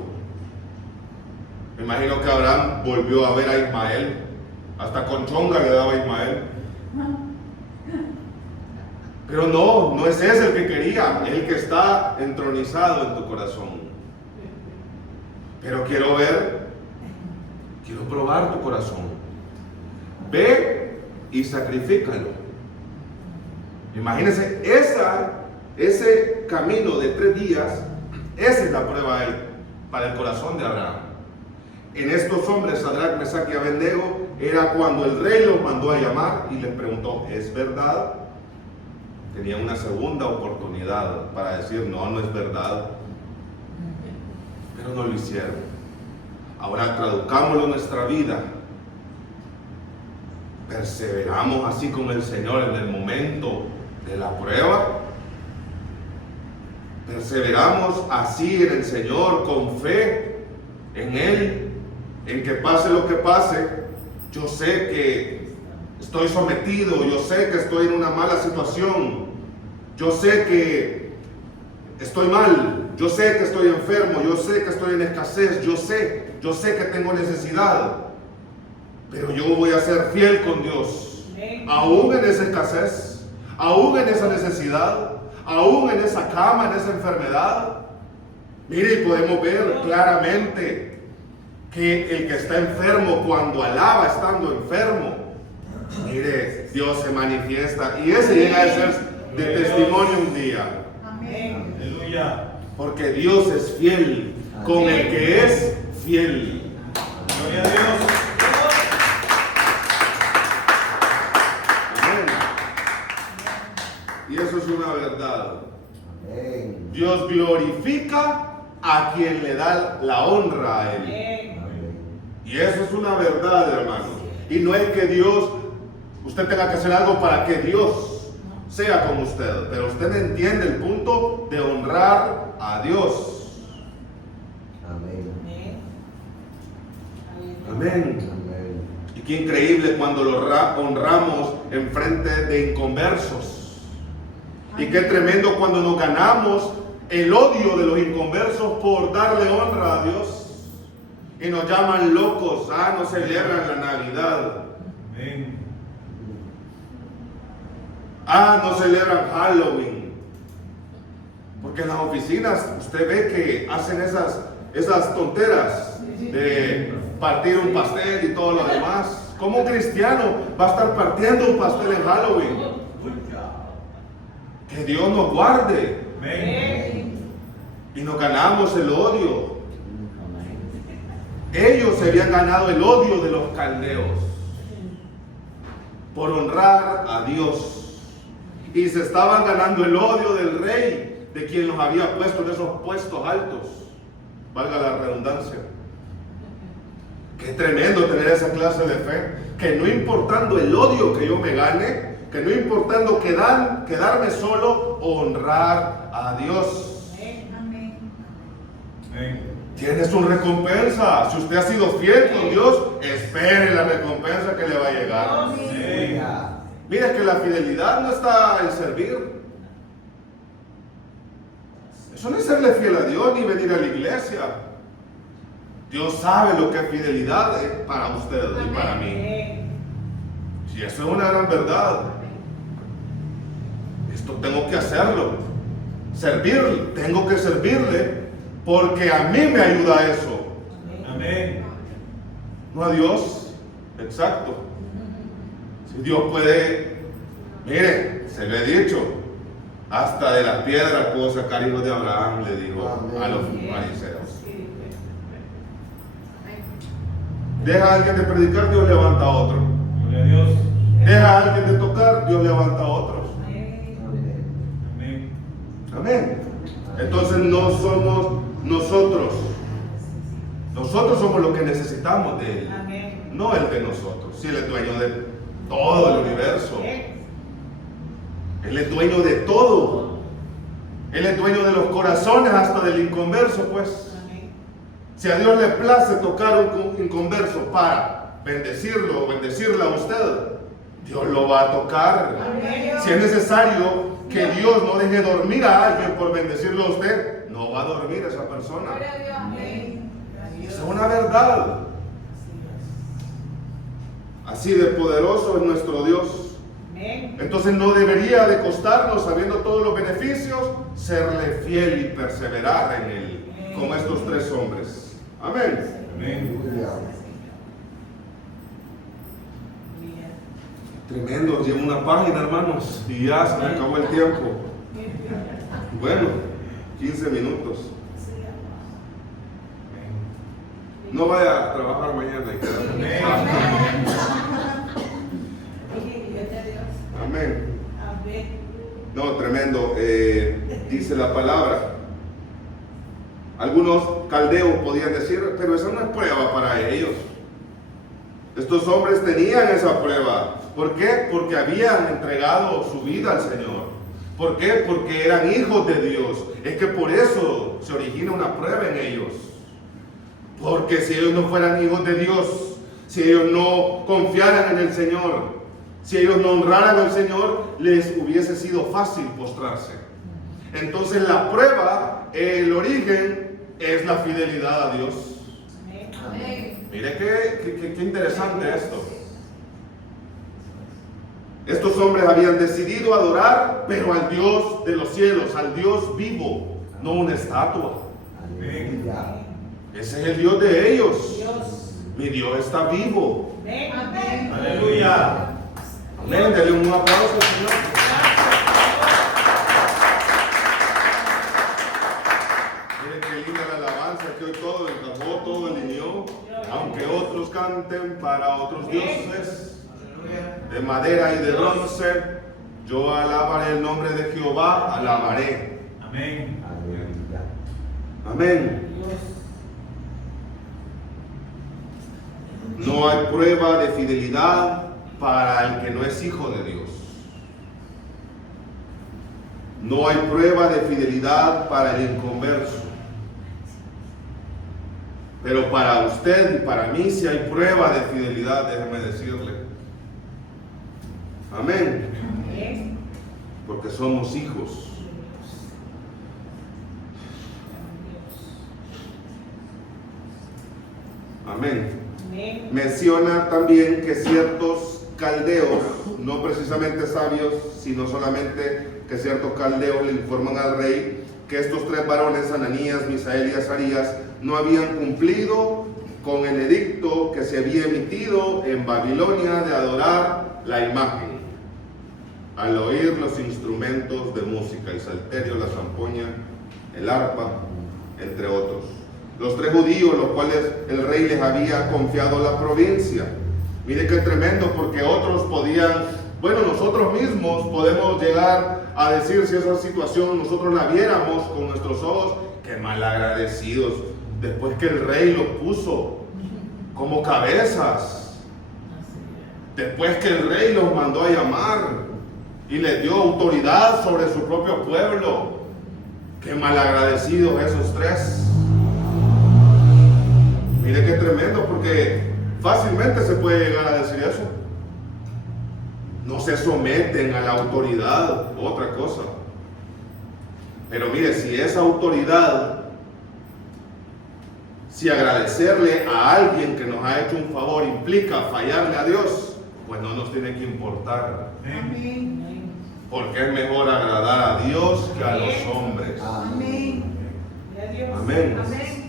Me imagino que Abraham volvió a ver a Ismael, hasta con chonga le daba a Ismael. Pero no es ese el que quería, el que está entronizado en tu corazón. Pero quiero probar tu corazón. Ve y sacrifícalo. Imagínense, ese camino de 3 días, esa es la prueba para el corazón de Abraham. En estos hombres, Sadrac, Mesac y Abednego, era cuando el rey los mandó a llamar y les preguntó, ¿es verdad? Tenía una segunda oportunidad para decir, no es verdad. Pero no lo hicieron. Ahora traduzcámoslo en nuestra vida. Perseveramos así con el Señor en el momento de la prueba. Perseveramos así en el Señor con fe en Él, en que pase lo que pase. Yo sé que estoy sometido, yo sé que estoy en una mala situación, yo sé que estoy mal, yo sé que estoy enfermo, yo sé que estoy en escasez, yo sé que tengo necesidad, pero yo voy a ser fiel con Dios, aún en esa escasez, aún en esa necesidad, aún en esa cama, en esa enfermedad. Mire, y podemos ver claramente que el que está enfermo, cuando alaba estando enfermo, mire, Dios se manifiesta, y ese llega a ser de testimonio un día. Amén. Aleluya. Porque Dios es fiel con el que es fiel. Gloria a Dios. Amén. Y eso es una verdad. Amén. Dios glorifica a quien le da la honra a Él. Amén. Y eso es una verdad, hermano. Y no es que usted tenga que hacer algo para que Dios sea con usted, pero usted entiende el punto de honrar a Dios. Amén. Amén. Amén. Y qué increíble cuando lo honramos en frente de inconversos. Y qué tremendo cuando nos ganamos el odio de los inconversos por darle honra a Dios. Y nos llaman locos, no celebran la Navidad. Amén. No celebran Halloween. Porque en las oficinas usted ve que hacen esas tonteras de partir un pastel y todo lo demás. ¿Cómo un cristiano va a estar partiendo un pastel en Halloween? Que Dios nos guarde. Y nos ganamos el odio. Ellos se habían ganado el odio de los caldeos. por honrar a Dios. Y se estaban ganando el odio del rey, de quien los había puesto en esos puestos altos. Valga la redundancia. Qué tremendo tener esa clase de fe. Que no importando el odio que yo me gane, que no importando quedarme solo, honrar a Dios. Amén. Tiene su recompensa. Si usted ha sido fiel con Dios, espere la recompensa que le va a llegar. Mire que la fidelidad no está en servir. Eso no es serle fiel a Dios ni venir a la iglesia. Dios sabe lo que es fidelidad para usted y para mí. Si eso es una gran verdad, esto tengo que hacerlo. Servirle, tengo que servirle porque a mí me ayuda eso. Amén. No a Dios. Exacto. Si Dios puede, mire, se lo he dicho, hasta de las piedras puedo sacar hijos de Abraham, le dijo a los fariseos. Deja a alguien de predicar, Dios levanta a otro. Gloria a Dios. Deja a alguien de tocar, Dios levanta a otros. Amén. Amén. Entonces no somos nosotros. Nosotros somos lo que necesitamos de Él. No Él de nosotros. Si Él es dueño de todo el universo. Él es dueño de todo. Él es dueño de los corazones hasta del inconverso, pues. Si a Dios le place tocar un inconverso para bendecirlo o bendecirla a usted, Dios lo va a tocar. Si es necesario que Dios no deje dormir a alguien por bendecirlo a usted, no va a dormir esa persona. Esa es una verdad. Así de poderoso es nuestro Dios. Entonces no debería de costarnos, sabiendo todos los beneficios, serle fiel y perseverar en Él, como estos tres hombres. Amén. Amén. Tremendo, llevo una página, hermanos, y ya se me acabó el tiempo. Bueno, 15 minutos. No vaya a trabajar mañana. Amén. No, tremendo. Dice la palabra. Algunos caldeos podían decir, pero esa no es prueba para ellos. Estos hombres tenían esa prueba. ¿Por qué? Porque habían entregado su vida al Señor. ¿Por qué? Porque eran hijos de Dios. Es que por eso se origina una prueba en ellos. Porque si ellos no fueran hijos de Dios, si ellos no confiaran en el Señor, si ellos no honraran al Señor, les hubiese sido fácil postrarse. Entonces la prueba, el origen, es la fidelidad a Dios. Mire qué interesante esto. Estos hombres habían decidido adorar, pero al Dios de los cielos, al Dios vivo, no una estatua. Amén. Ese es el Dios de ellos. Mi Dios está vivo. Aleluya. Amén. Denle un aplauso al Señor. Miren qué linda la alabanza, que hoy todo encajó, todo alineó. Aunque otros canten para otros dioses de madera y de bronce, yo alabaré el nombre de Jehová, alabaré. Amén. Amén. No hay prueba de fidelidad para el que no es hijo de Dios. No hay prueba de fidelidad para el inconverso. Pero para usted y para mí sí hay prueba de fidelidad, déjeme decirle. Amén. Porque somos hijos. Amén. Menciona también que ciertos caldeos, no precisamente sabios, sino solamente que ciertos caldeos le informan al rey que estos tres varones, Ananías, Misael y Azarías, no habían cumplido con el edicto que se había emitido en Babilonia de adorar la imagen, al oír los instrumentos de música, el salterio, la zampoña, el arpa, entre otros. Los tres judíos, los cuales el rey les había confiado la provincia. Mire qué tremendo, porque otros podían, bueno, nosotros mismos podemos llegar a decir, si esa situación nosotros la viéramos con nuestros ojos, qué malagradecidos, después que el rey los puso como cabezas, después que el rey los mandó a llamar y les dio autoridad sobre su propio pueblo, qué malagradecidos esos tres. Mire qué tremendo, porque fácilmente se puede llegar a decir eso. No se someten a la autoridad, otra cosa. Pero mire, si esa autoridad, si agradecerle a alguien que nos ha hecho un favor implica fallarle a Dios, pues no nos tiene que importar. Amén. Porque es mejor agradar a Dios que a los hombres. Amén. Amén. Amén.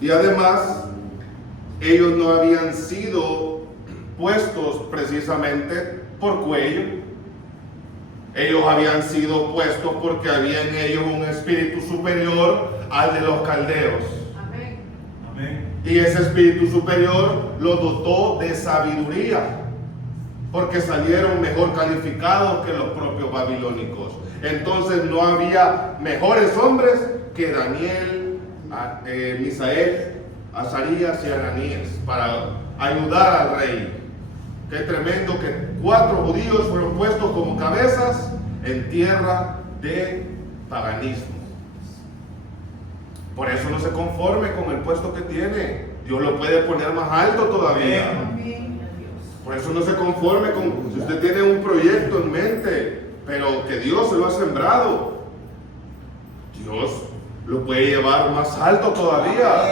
Y además, ellos no habían sido puestos precisamente por cuello. Ellos habían sido puestos porque había en ellos un espíritu superior al de los caldeos. Amén. Amén. Y ese espíritu superior los dotó de sabiduría, porque salieron mejor calificados que los propios babilónicos. Entonces no había mejores hombres que Daniel, Misael, Azarías y Ananías para ayudar al rey. Qué tremendo que 4 judíos fueron puestos como cabezas en tierra de paganismo. Por eso no se conforme con el puesto que tiene. Dios lo puede poner más alto todavía. Amén. Por eso no se conforme con, si usted tiene un proyecto en mente, pero que Dios se lo ha sembrado, Dios lo puede llevar más alto todavía.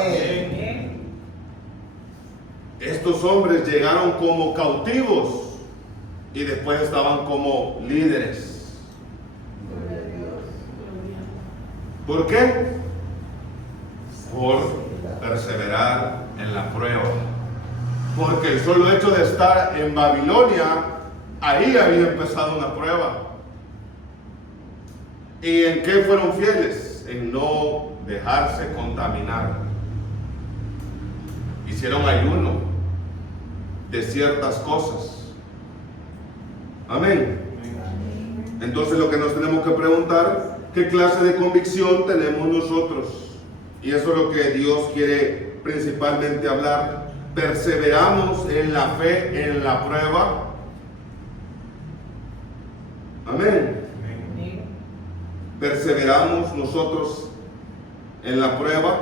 Estos hombres llegaron como cautivos y después estaban como líderes. ¿Por qué? Por perseverar en la prueba. Porque el solo hecho de estar en Babilonia, ahí había empezado una prueba. ¿Y en qué fueron fieles? En no dejarse contaminar. Hicieron ayuno de ciertas cosas. Amén. Entonces lo que nos tenemos que preguntar, ¿qué clase de convicción tenemos nosotros? Y eso es lo que Dios quiere principalmente hablar. ¿Perseveramos en la fe, en la prueba? Amén. ¿Perseveramos nosotros en la prueba?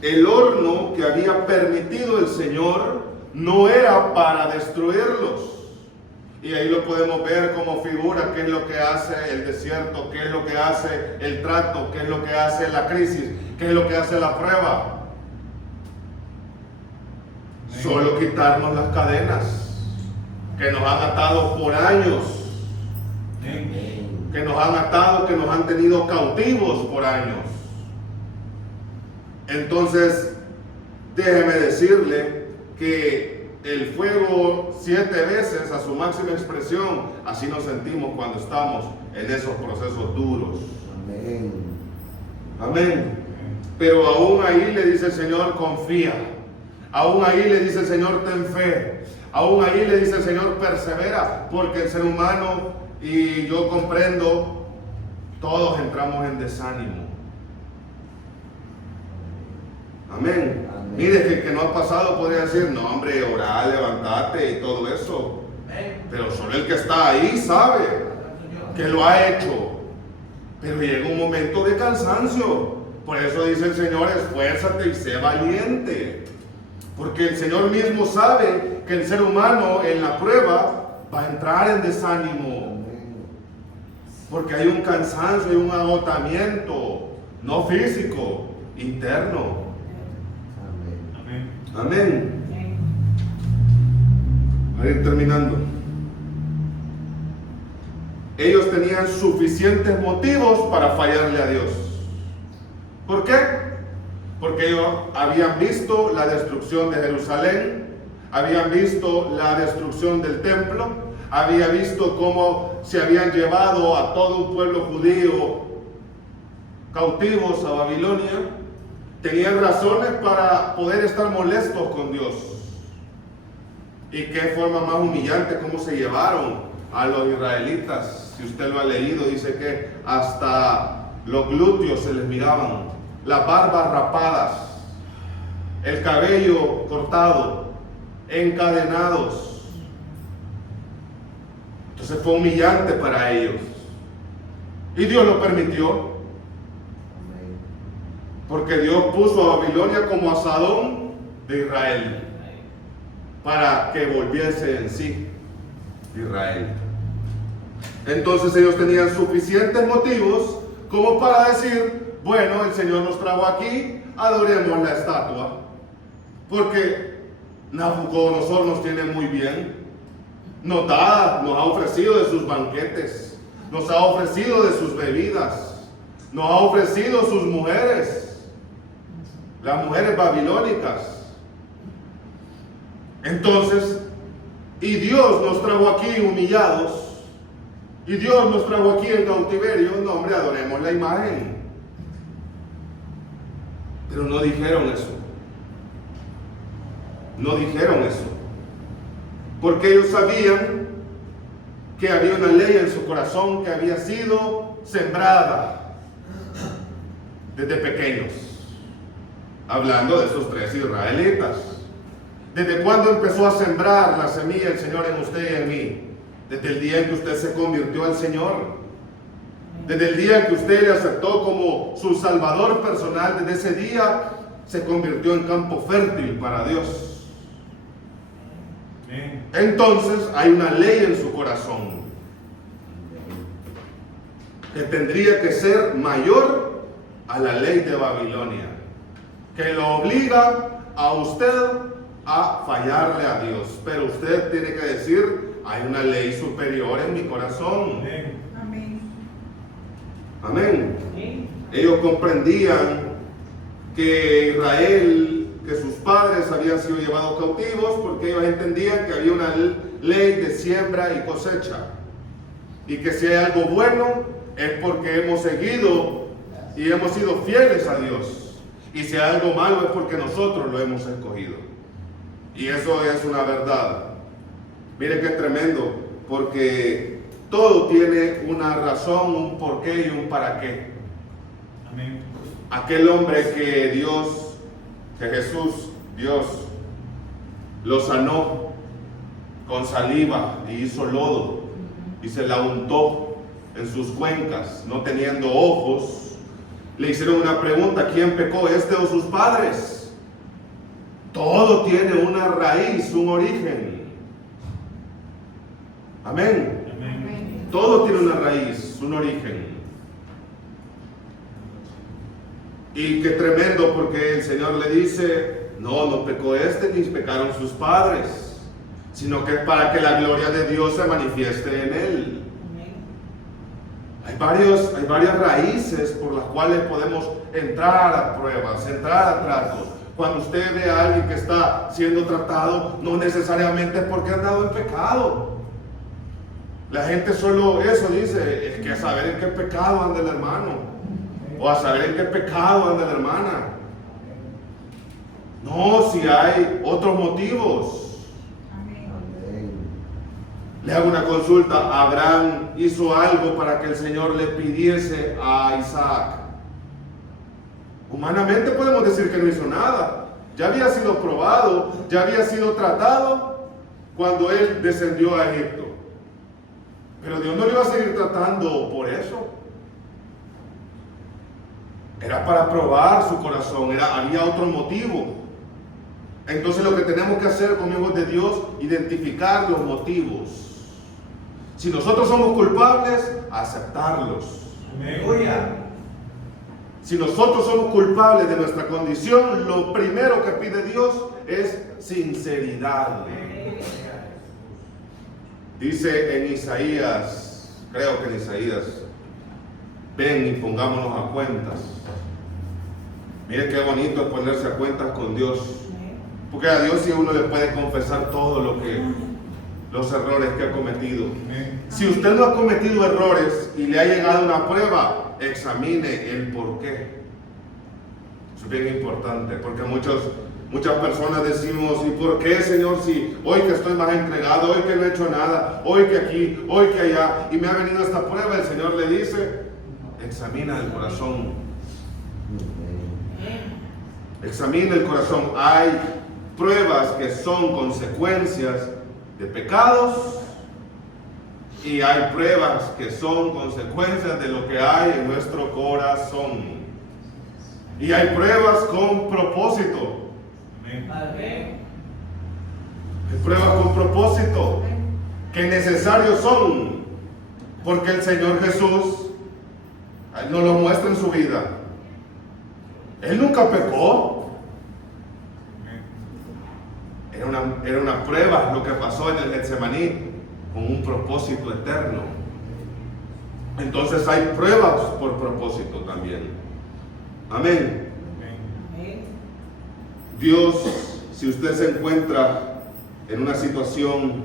El horno que había permitido el Señor no era para destruirlos. Y ahí lo podemos ver como figura, qué es lo que hace el desierto, qué es lo que hace el trato, qué es lo que hace la crisis, qué es lo que hace la prueba. Solo quitarnos las cadenas que nos han atado por años, que nos han atado, que nos han tenido cautivos por años. Entonces, déjeme decirle que el fuego 7 veces a su máxima expresión, así nos sentimos cuando estamos en esos procesos duros. Amén. Amén. Pero aún ahí le dice el Señor, confía. Aún ahí le dice el Señor, ten fe. Aún ahí le dice el Señor, persevera. Porque el ser humano, y yo comprendo, todos entramos en desánimo. Amén. Amén. Mire, que no ha pasado podría decir, no hombre, orar, levantate y todo eso. Pero solo el que está ahí sabe que lo ha hecho. Pero llega un momento de cansancio. Por eso dice el Señor, esfuérzate y sé valiente. Porque el Señor mismo sabe que el ser humano en la prueba va a entrar en desánimo. Porque hay un cansancio y un agotamiento, no físico, interno. Amén. A ir terminando. Ellos tenían suficientes motivos para fallarle a Dios. ¿Por qué? Porque ellos habían visto la destrucción de Jerusalén, habían visto la destrucción del templo, habían visto cómo se habían llevado a todo un pueblo judío cautivos a Babilonia. tenían razones para poder estar molestos con Dios. Y qué forma más humillante cómo se llevaron a los israelitas. Si usted lo ha leído, dice que hasta los glúteos se les miraban, las barbas rapadas, el cabello cortado, encadenados. Entonces fue humillante para ellos. Y Dios lo permitió. Porque Dios puso a Babilonia como asadón de Israel, para que volviese en sí Israel. Entonces ellos tenían suficientes motivos como para decir, bueno, el Señor nos trajo aquí, adoremos la estatua, porque Nabucodonosor nos tiene muy bien, nos ha ofrecido de sus banquetes, nos ha ofrecido de sus bebidas, nos ha ofrecido sus mujeres, las mujeres babilónicas. Entonces, y Dios nos trajo aquí humillados, y Dios nos trajo aquí en cautiverio. No, hombre, adoremos la imagen. Pero no dijeron eso. No dijeron eso. Porque ellos sabían que había una ley en su corazón que había sido sembrada desde pequeños. Hablando de esos 3 israelitas. ¿Desde cuándo empezó a sembrar la semilla el Señor en usted y en mí? Desde el día en que usted se convirtió al Señor. Desde el día en que usted le aceptó como su Salvador personal, desde ese día se convirtió en campo fértil para Dios. Entonces hay una ley en su corazón que tendría que ser mayor a la ley de Babilonia, que lo obliga a usted a fallarle a Dios. Pero usted tiene que decir, hay una ley superior en mi corazón. Amén. Amén. Ellos comprendían que Israel, que sus padres habían sido llevados cautivos, porque ellos entendían que había una ley de siembra y cosecha, y que si hay algo bueno es porque hemos seguido y hemos sido fieles a Dios, y si hay algo malo es porque nosotros lo hemos escogido. Y eso es una verdad. Mire qué tremendo, porque todo tiene una razón, un porqué y un para qué. Amén. Aquel hombre que Jesús, Dios, lo sanó con saliva y hizo lodo y se la untó en sus cuencas, no teniendo ojos, le hicieron una pregunta: ¿quién pecó, este o sus padres? Todo tiene una raíz, un origen. Amén. Amén. Todo tiene una raíz, un origen. Y qué tremendo, porque el Señor le dice: no pecó este ni pecaron sus padres, sino que es para que la gloria de Dios se manifieste en él. Hay varias raíces por las cuales podemos entrar a pruebas, entrar a tratos. Cuando usted ve a alguien que está siendo tratado, no necesariamente es porque ha andado en pecado. La gente solo eso dice, es que a saber en qué pecado anda el hermano, o a saber en qué pecado anda la hermana. No, si hay otros motivos. Le hago una consulta. Abraham hizo algo para que el Señor le pidiese a Isaac. Humanamente podemos decir que no hizo nada. Ya había sido probado, ya había sido tratado cuando él descendió a Egipto. Pero Dios no le iba a seguir tratando por eso. Era para probar su corazón, había otro motivo. Entonces lo que tenemos que hacer como hijos de Dios, identificar los motivos. Si nosotros somos culpables, aceptarlos. Aleluya. Si nosotros somos culpables de nuestra condición, lo primero que pide Dios es sinceridad. Dice en Isaías, creo que en Isaías, ven y pongámonos a cuentas. Mire qué bonito es ponerse a cuentas con Dios. Porque a Dios sí uno le puede confesar todo los errores que ha cometido. Si usted no ha cometido errores y le ha llegado una prueba, examine el por qué. Si Es bien importante, porque muchas personas decimos, ¿y por qué, Señor? Si hoy que estoy más entregado, hoy que no he hecho nada, hoy que aquí, hoy que allá, y me ha venido esta prueba, el Señor le dice, examina el corazón. Examina el corazón. Hay pruebas que son consecuencias de pecados y hay pruebas que son consecuencias de lo que hay en nuestro corazón. Y hay pruebas con propósito. Amén. Hay pruebas con propósito que necesarios son, porque el Señor Jesús nos lo muestra en su vida. Él nunca pecó. Era una prueba lo que pasó en el Getsemaní con un propósito eterno. Entonces hay pruebas por propósito también. Amén. Dios, si usted se encuentra en una situación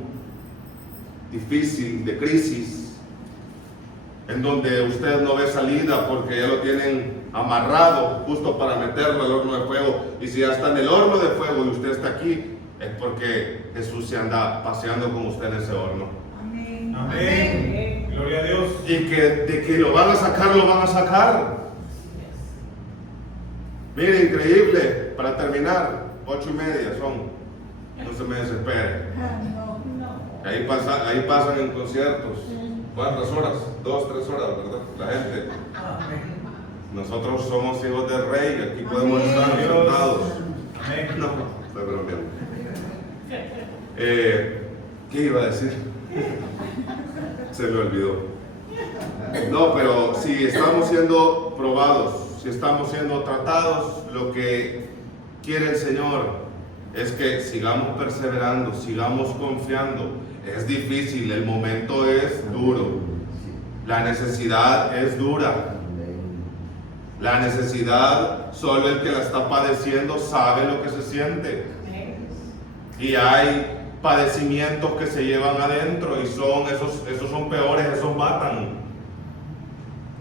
difícil, de crisis, en donde usted no ve salida porque ya lo tienen amarrado justo para meterlo al horno de fuego, y si ya está en el horno de fuego y usted está aquí, es porque Jesús se anda paseando con usted en ese horno. Amén. Amén. Gloria a Dios. Y que de que lo van a sacar, lo van a sacar. Mire, increíble, para terminar, 8:30 son. No se me desespere. Ahí pasan en conciertos. ¿Cuántas horas? 2, 3 horas, ¿verdad? La gente. Nosotros somos hijos del Rey, aquí podemos estar sentados. Amén. No, estoy bromeando. ¿Qué iba a decir? Se me olvidó. No, pero si estamos siendo probados, si estamos siendo tratados, lo que quiere el Señor es que sigamos perseverando, sigamos confiando. Es difícil, el momento es duro, la necesidad es dura. La necesidad, solo el que la está padeciendo sabe lo que se siente. Y hay padecimientos que se llevan adentro y esos son peores, esos matan.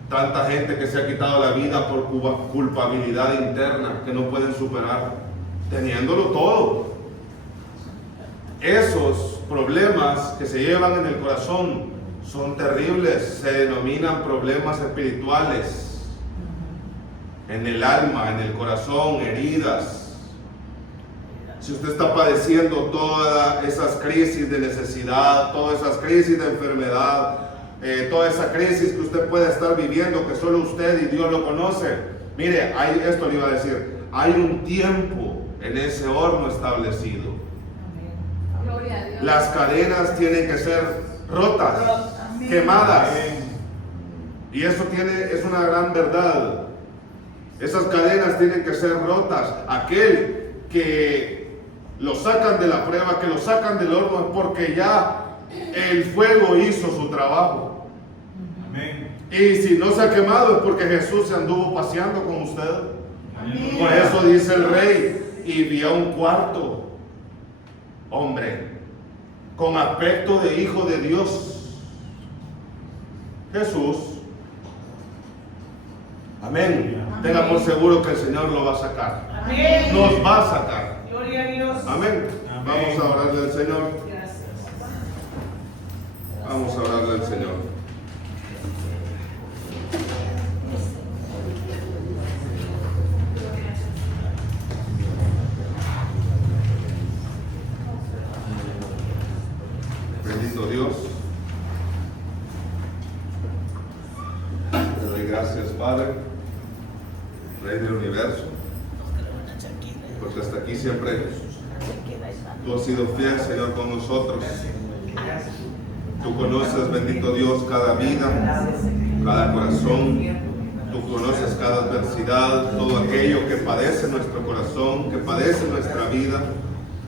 Tanta gente que se ha quitado la vida por culpabilidad interna que no pueden superar, teniéndolo todo. Esos problemas que se llevan en el corazón son terribles, se denominan problemas espirituales. En el alma, en el corazón, heridas. Si usted está padeciendo todas esas crisis de necesidad, todas esas crisis de enfermedad, toda esa crisis que usted puede estar viviendo, que solo usted y Dios lo conoce, mire, esto le iba a decir, hay un tiempo en ese horno establecido. Gloria a Dios. Las cadenas tienen que ser rotas, quemadas. Y eso es una gran verdad. Esas cadenas tienen que ser rotas. Aquel que lo sacan de la prueba, que lo sacan del horno, es porque ya el fuego hizo su trabajo. Amén. Y si no se ha quemado es porque Jesús se anduvo paseando con usted. Amén. Por eso dice el rey, y vi a un cuarto hombre con aspecto de hijo de Dios, Jesús. Amén. Tenga por seguro que el Señor lo va a sacar. Amén. Nos va a sacar. Gloria a Dios. Amén. Amén. Vamos a orarle al Señor. Gracias. Vamos a orarle al Señor. Bendito Dios. Te doy gracias, Padre, Rey del universo, porque hasta aquí siempre tú has sido fiel, Señor, con nosotros. Tú conoces, bendito Dios, cada vida, cada corazón. Tú conoces cada adversidad, todo aquello que padece nuestro corazón, que padece nuestra vida.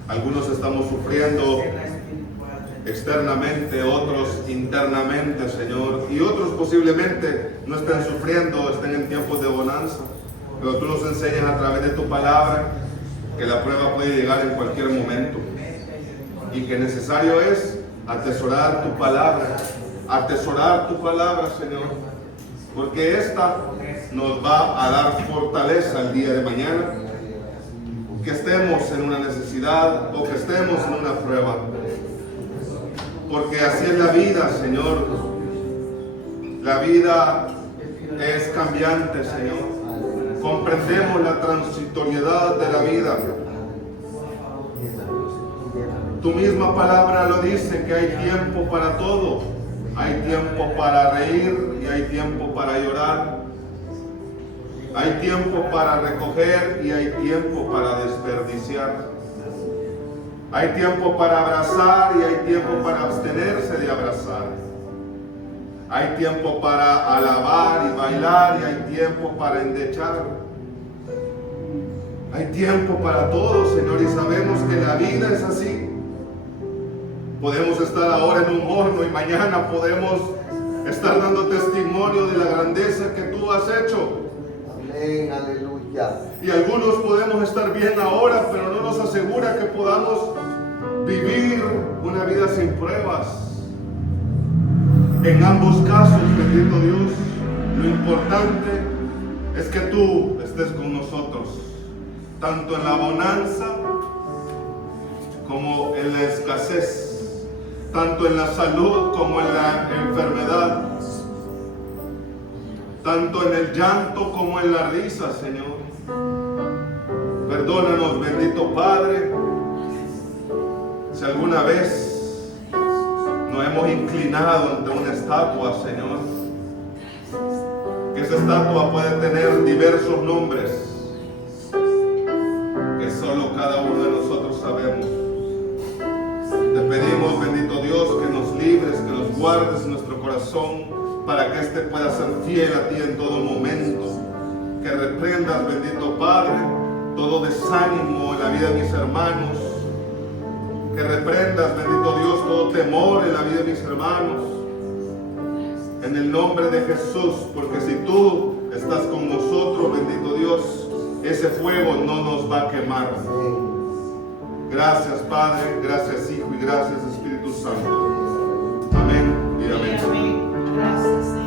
Algunos estamos sufriendo externamente, otros internamente, Señor, y otros posiblemente no estén sufriendo, estén en tiempos de bonanza. Pero tú nos enseñas a través de tu palabra que la prueba puede llegar en cualquier momento y que necesario es atesorar tu palabra, Señor. porque esta nos va a dar fortaleza el día de mañana, que estemos en una necesidad o que estemos en una prueba, porque así es la vida, Señor. La vida es cambiante, Señor. Comprendemos la transitoriedad de la vida. Tu misma palabra lo dice, que hay tiempo para todo. Hay tiempo para reír y hay tiempo para llorar. Hay tiempo para recoger y hay tiempo para desperdiciar. Hay tiempo para abrazar y hay tiempo para abstenerse de abrazar. Hay tiempo para alabar y bailar y hay tiempo para endechar. Hay tiempo para todo, Señor, y sabemos que la vida es así. Podemos estar ahora en un horno y mañana podemos estar dando testimonio de la grandeza que tú has hecho. Amén, aleluya. Y algunos podemos estar bien ahora, pero no nos asegura que podamos vivir una vida sin pruebas. En ambos casos, bendito Dios, lo importante es que tú estés con nosotros, tanto en la bonanza como en la escasez, tanto en la salud como en la enfermedad, tanto en el llanto como en la risa, Señor. Perdónanos, bendito Padre, si alguna vez nos hemos inclinado ante una estatua, Señor. Que esa estatua puede tener diversos nombres, que solo cada uno de nosotros sabemos. Te pedimos, bendito Dios, que nos libres, que nos guardes en nuestro corazón, para que éste pueda ser fiel a ti en todo momento. Que reprendas, bendito Padre, todo desánimo en la vida de mis hermanos. Que reprendas, bendito Dios, todo temor en la vida de mis hermanos. En el nombre de Jesús, porque si tú estás con nosotros, bendito Dios, ese fuego no nos va a quemar. Gracias, Padre, gracias, Hijo, y gracias, Espíritu Santo. Amén y amén. Amén. Gracias, Señor.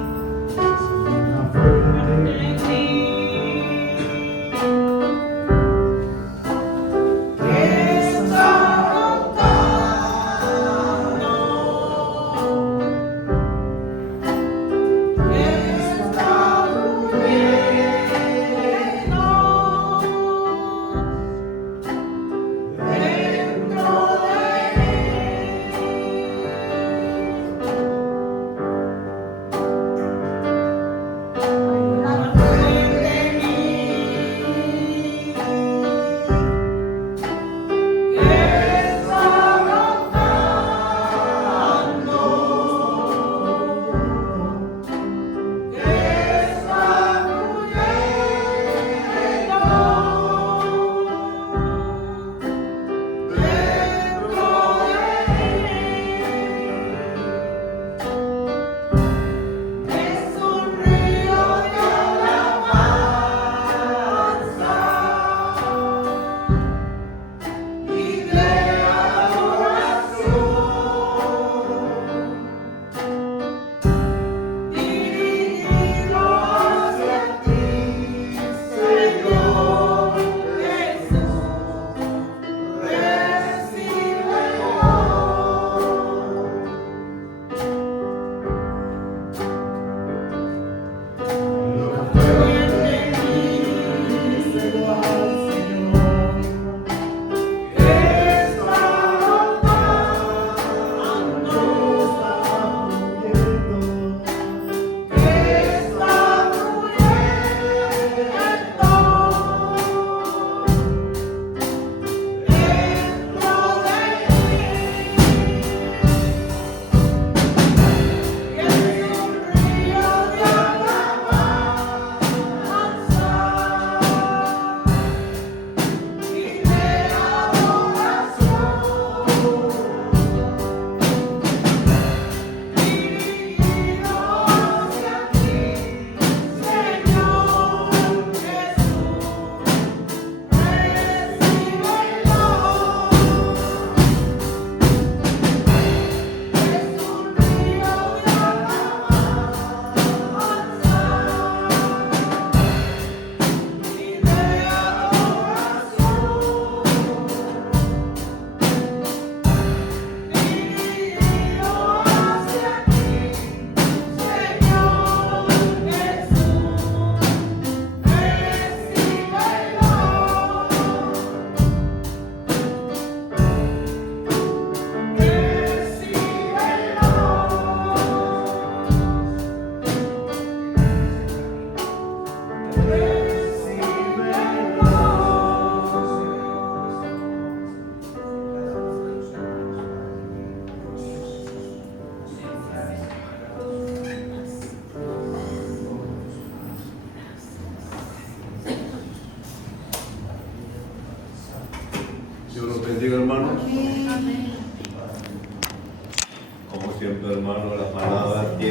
Como siempre, hermano, la palabra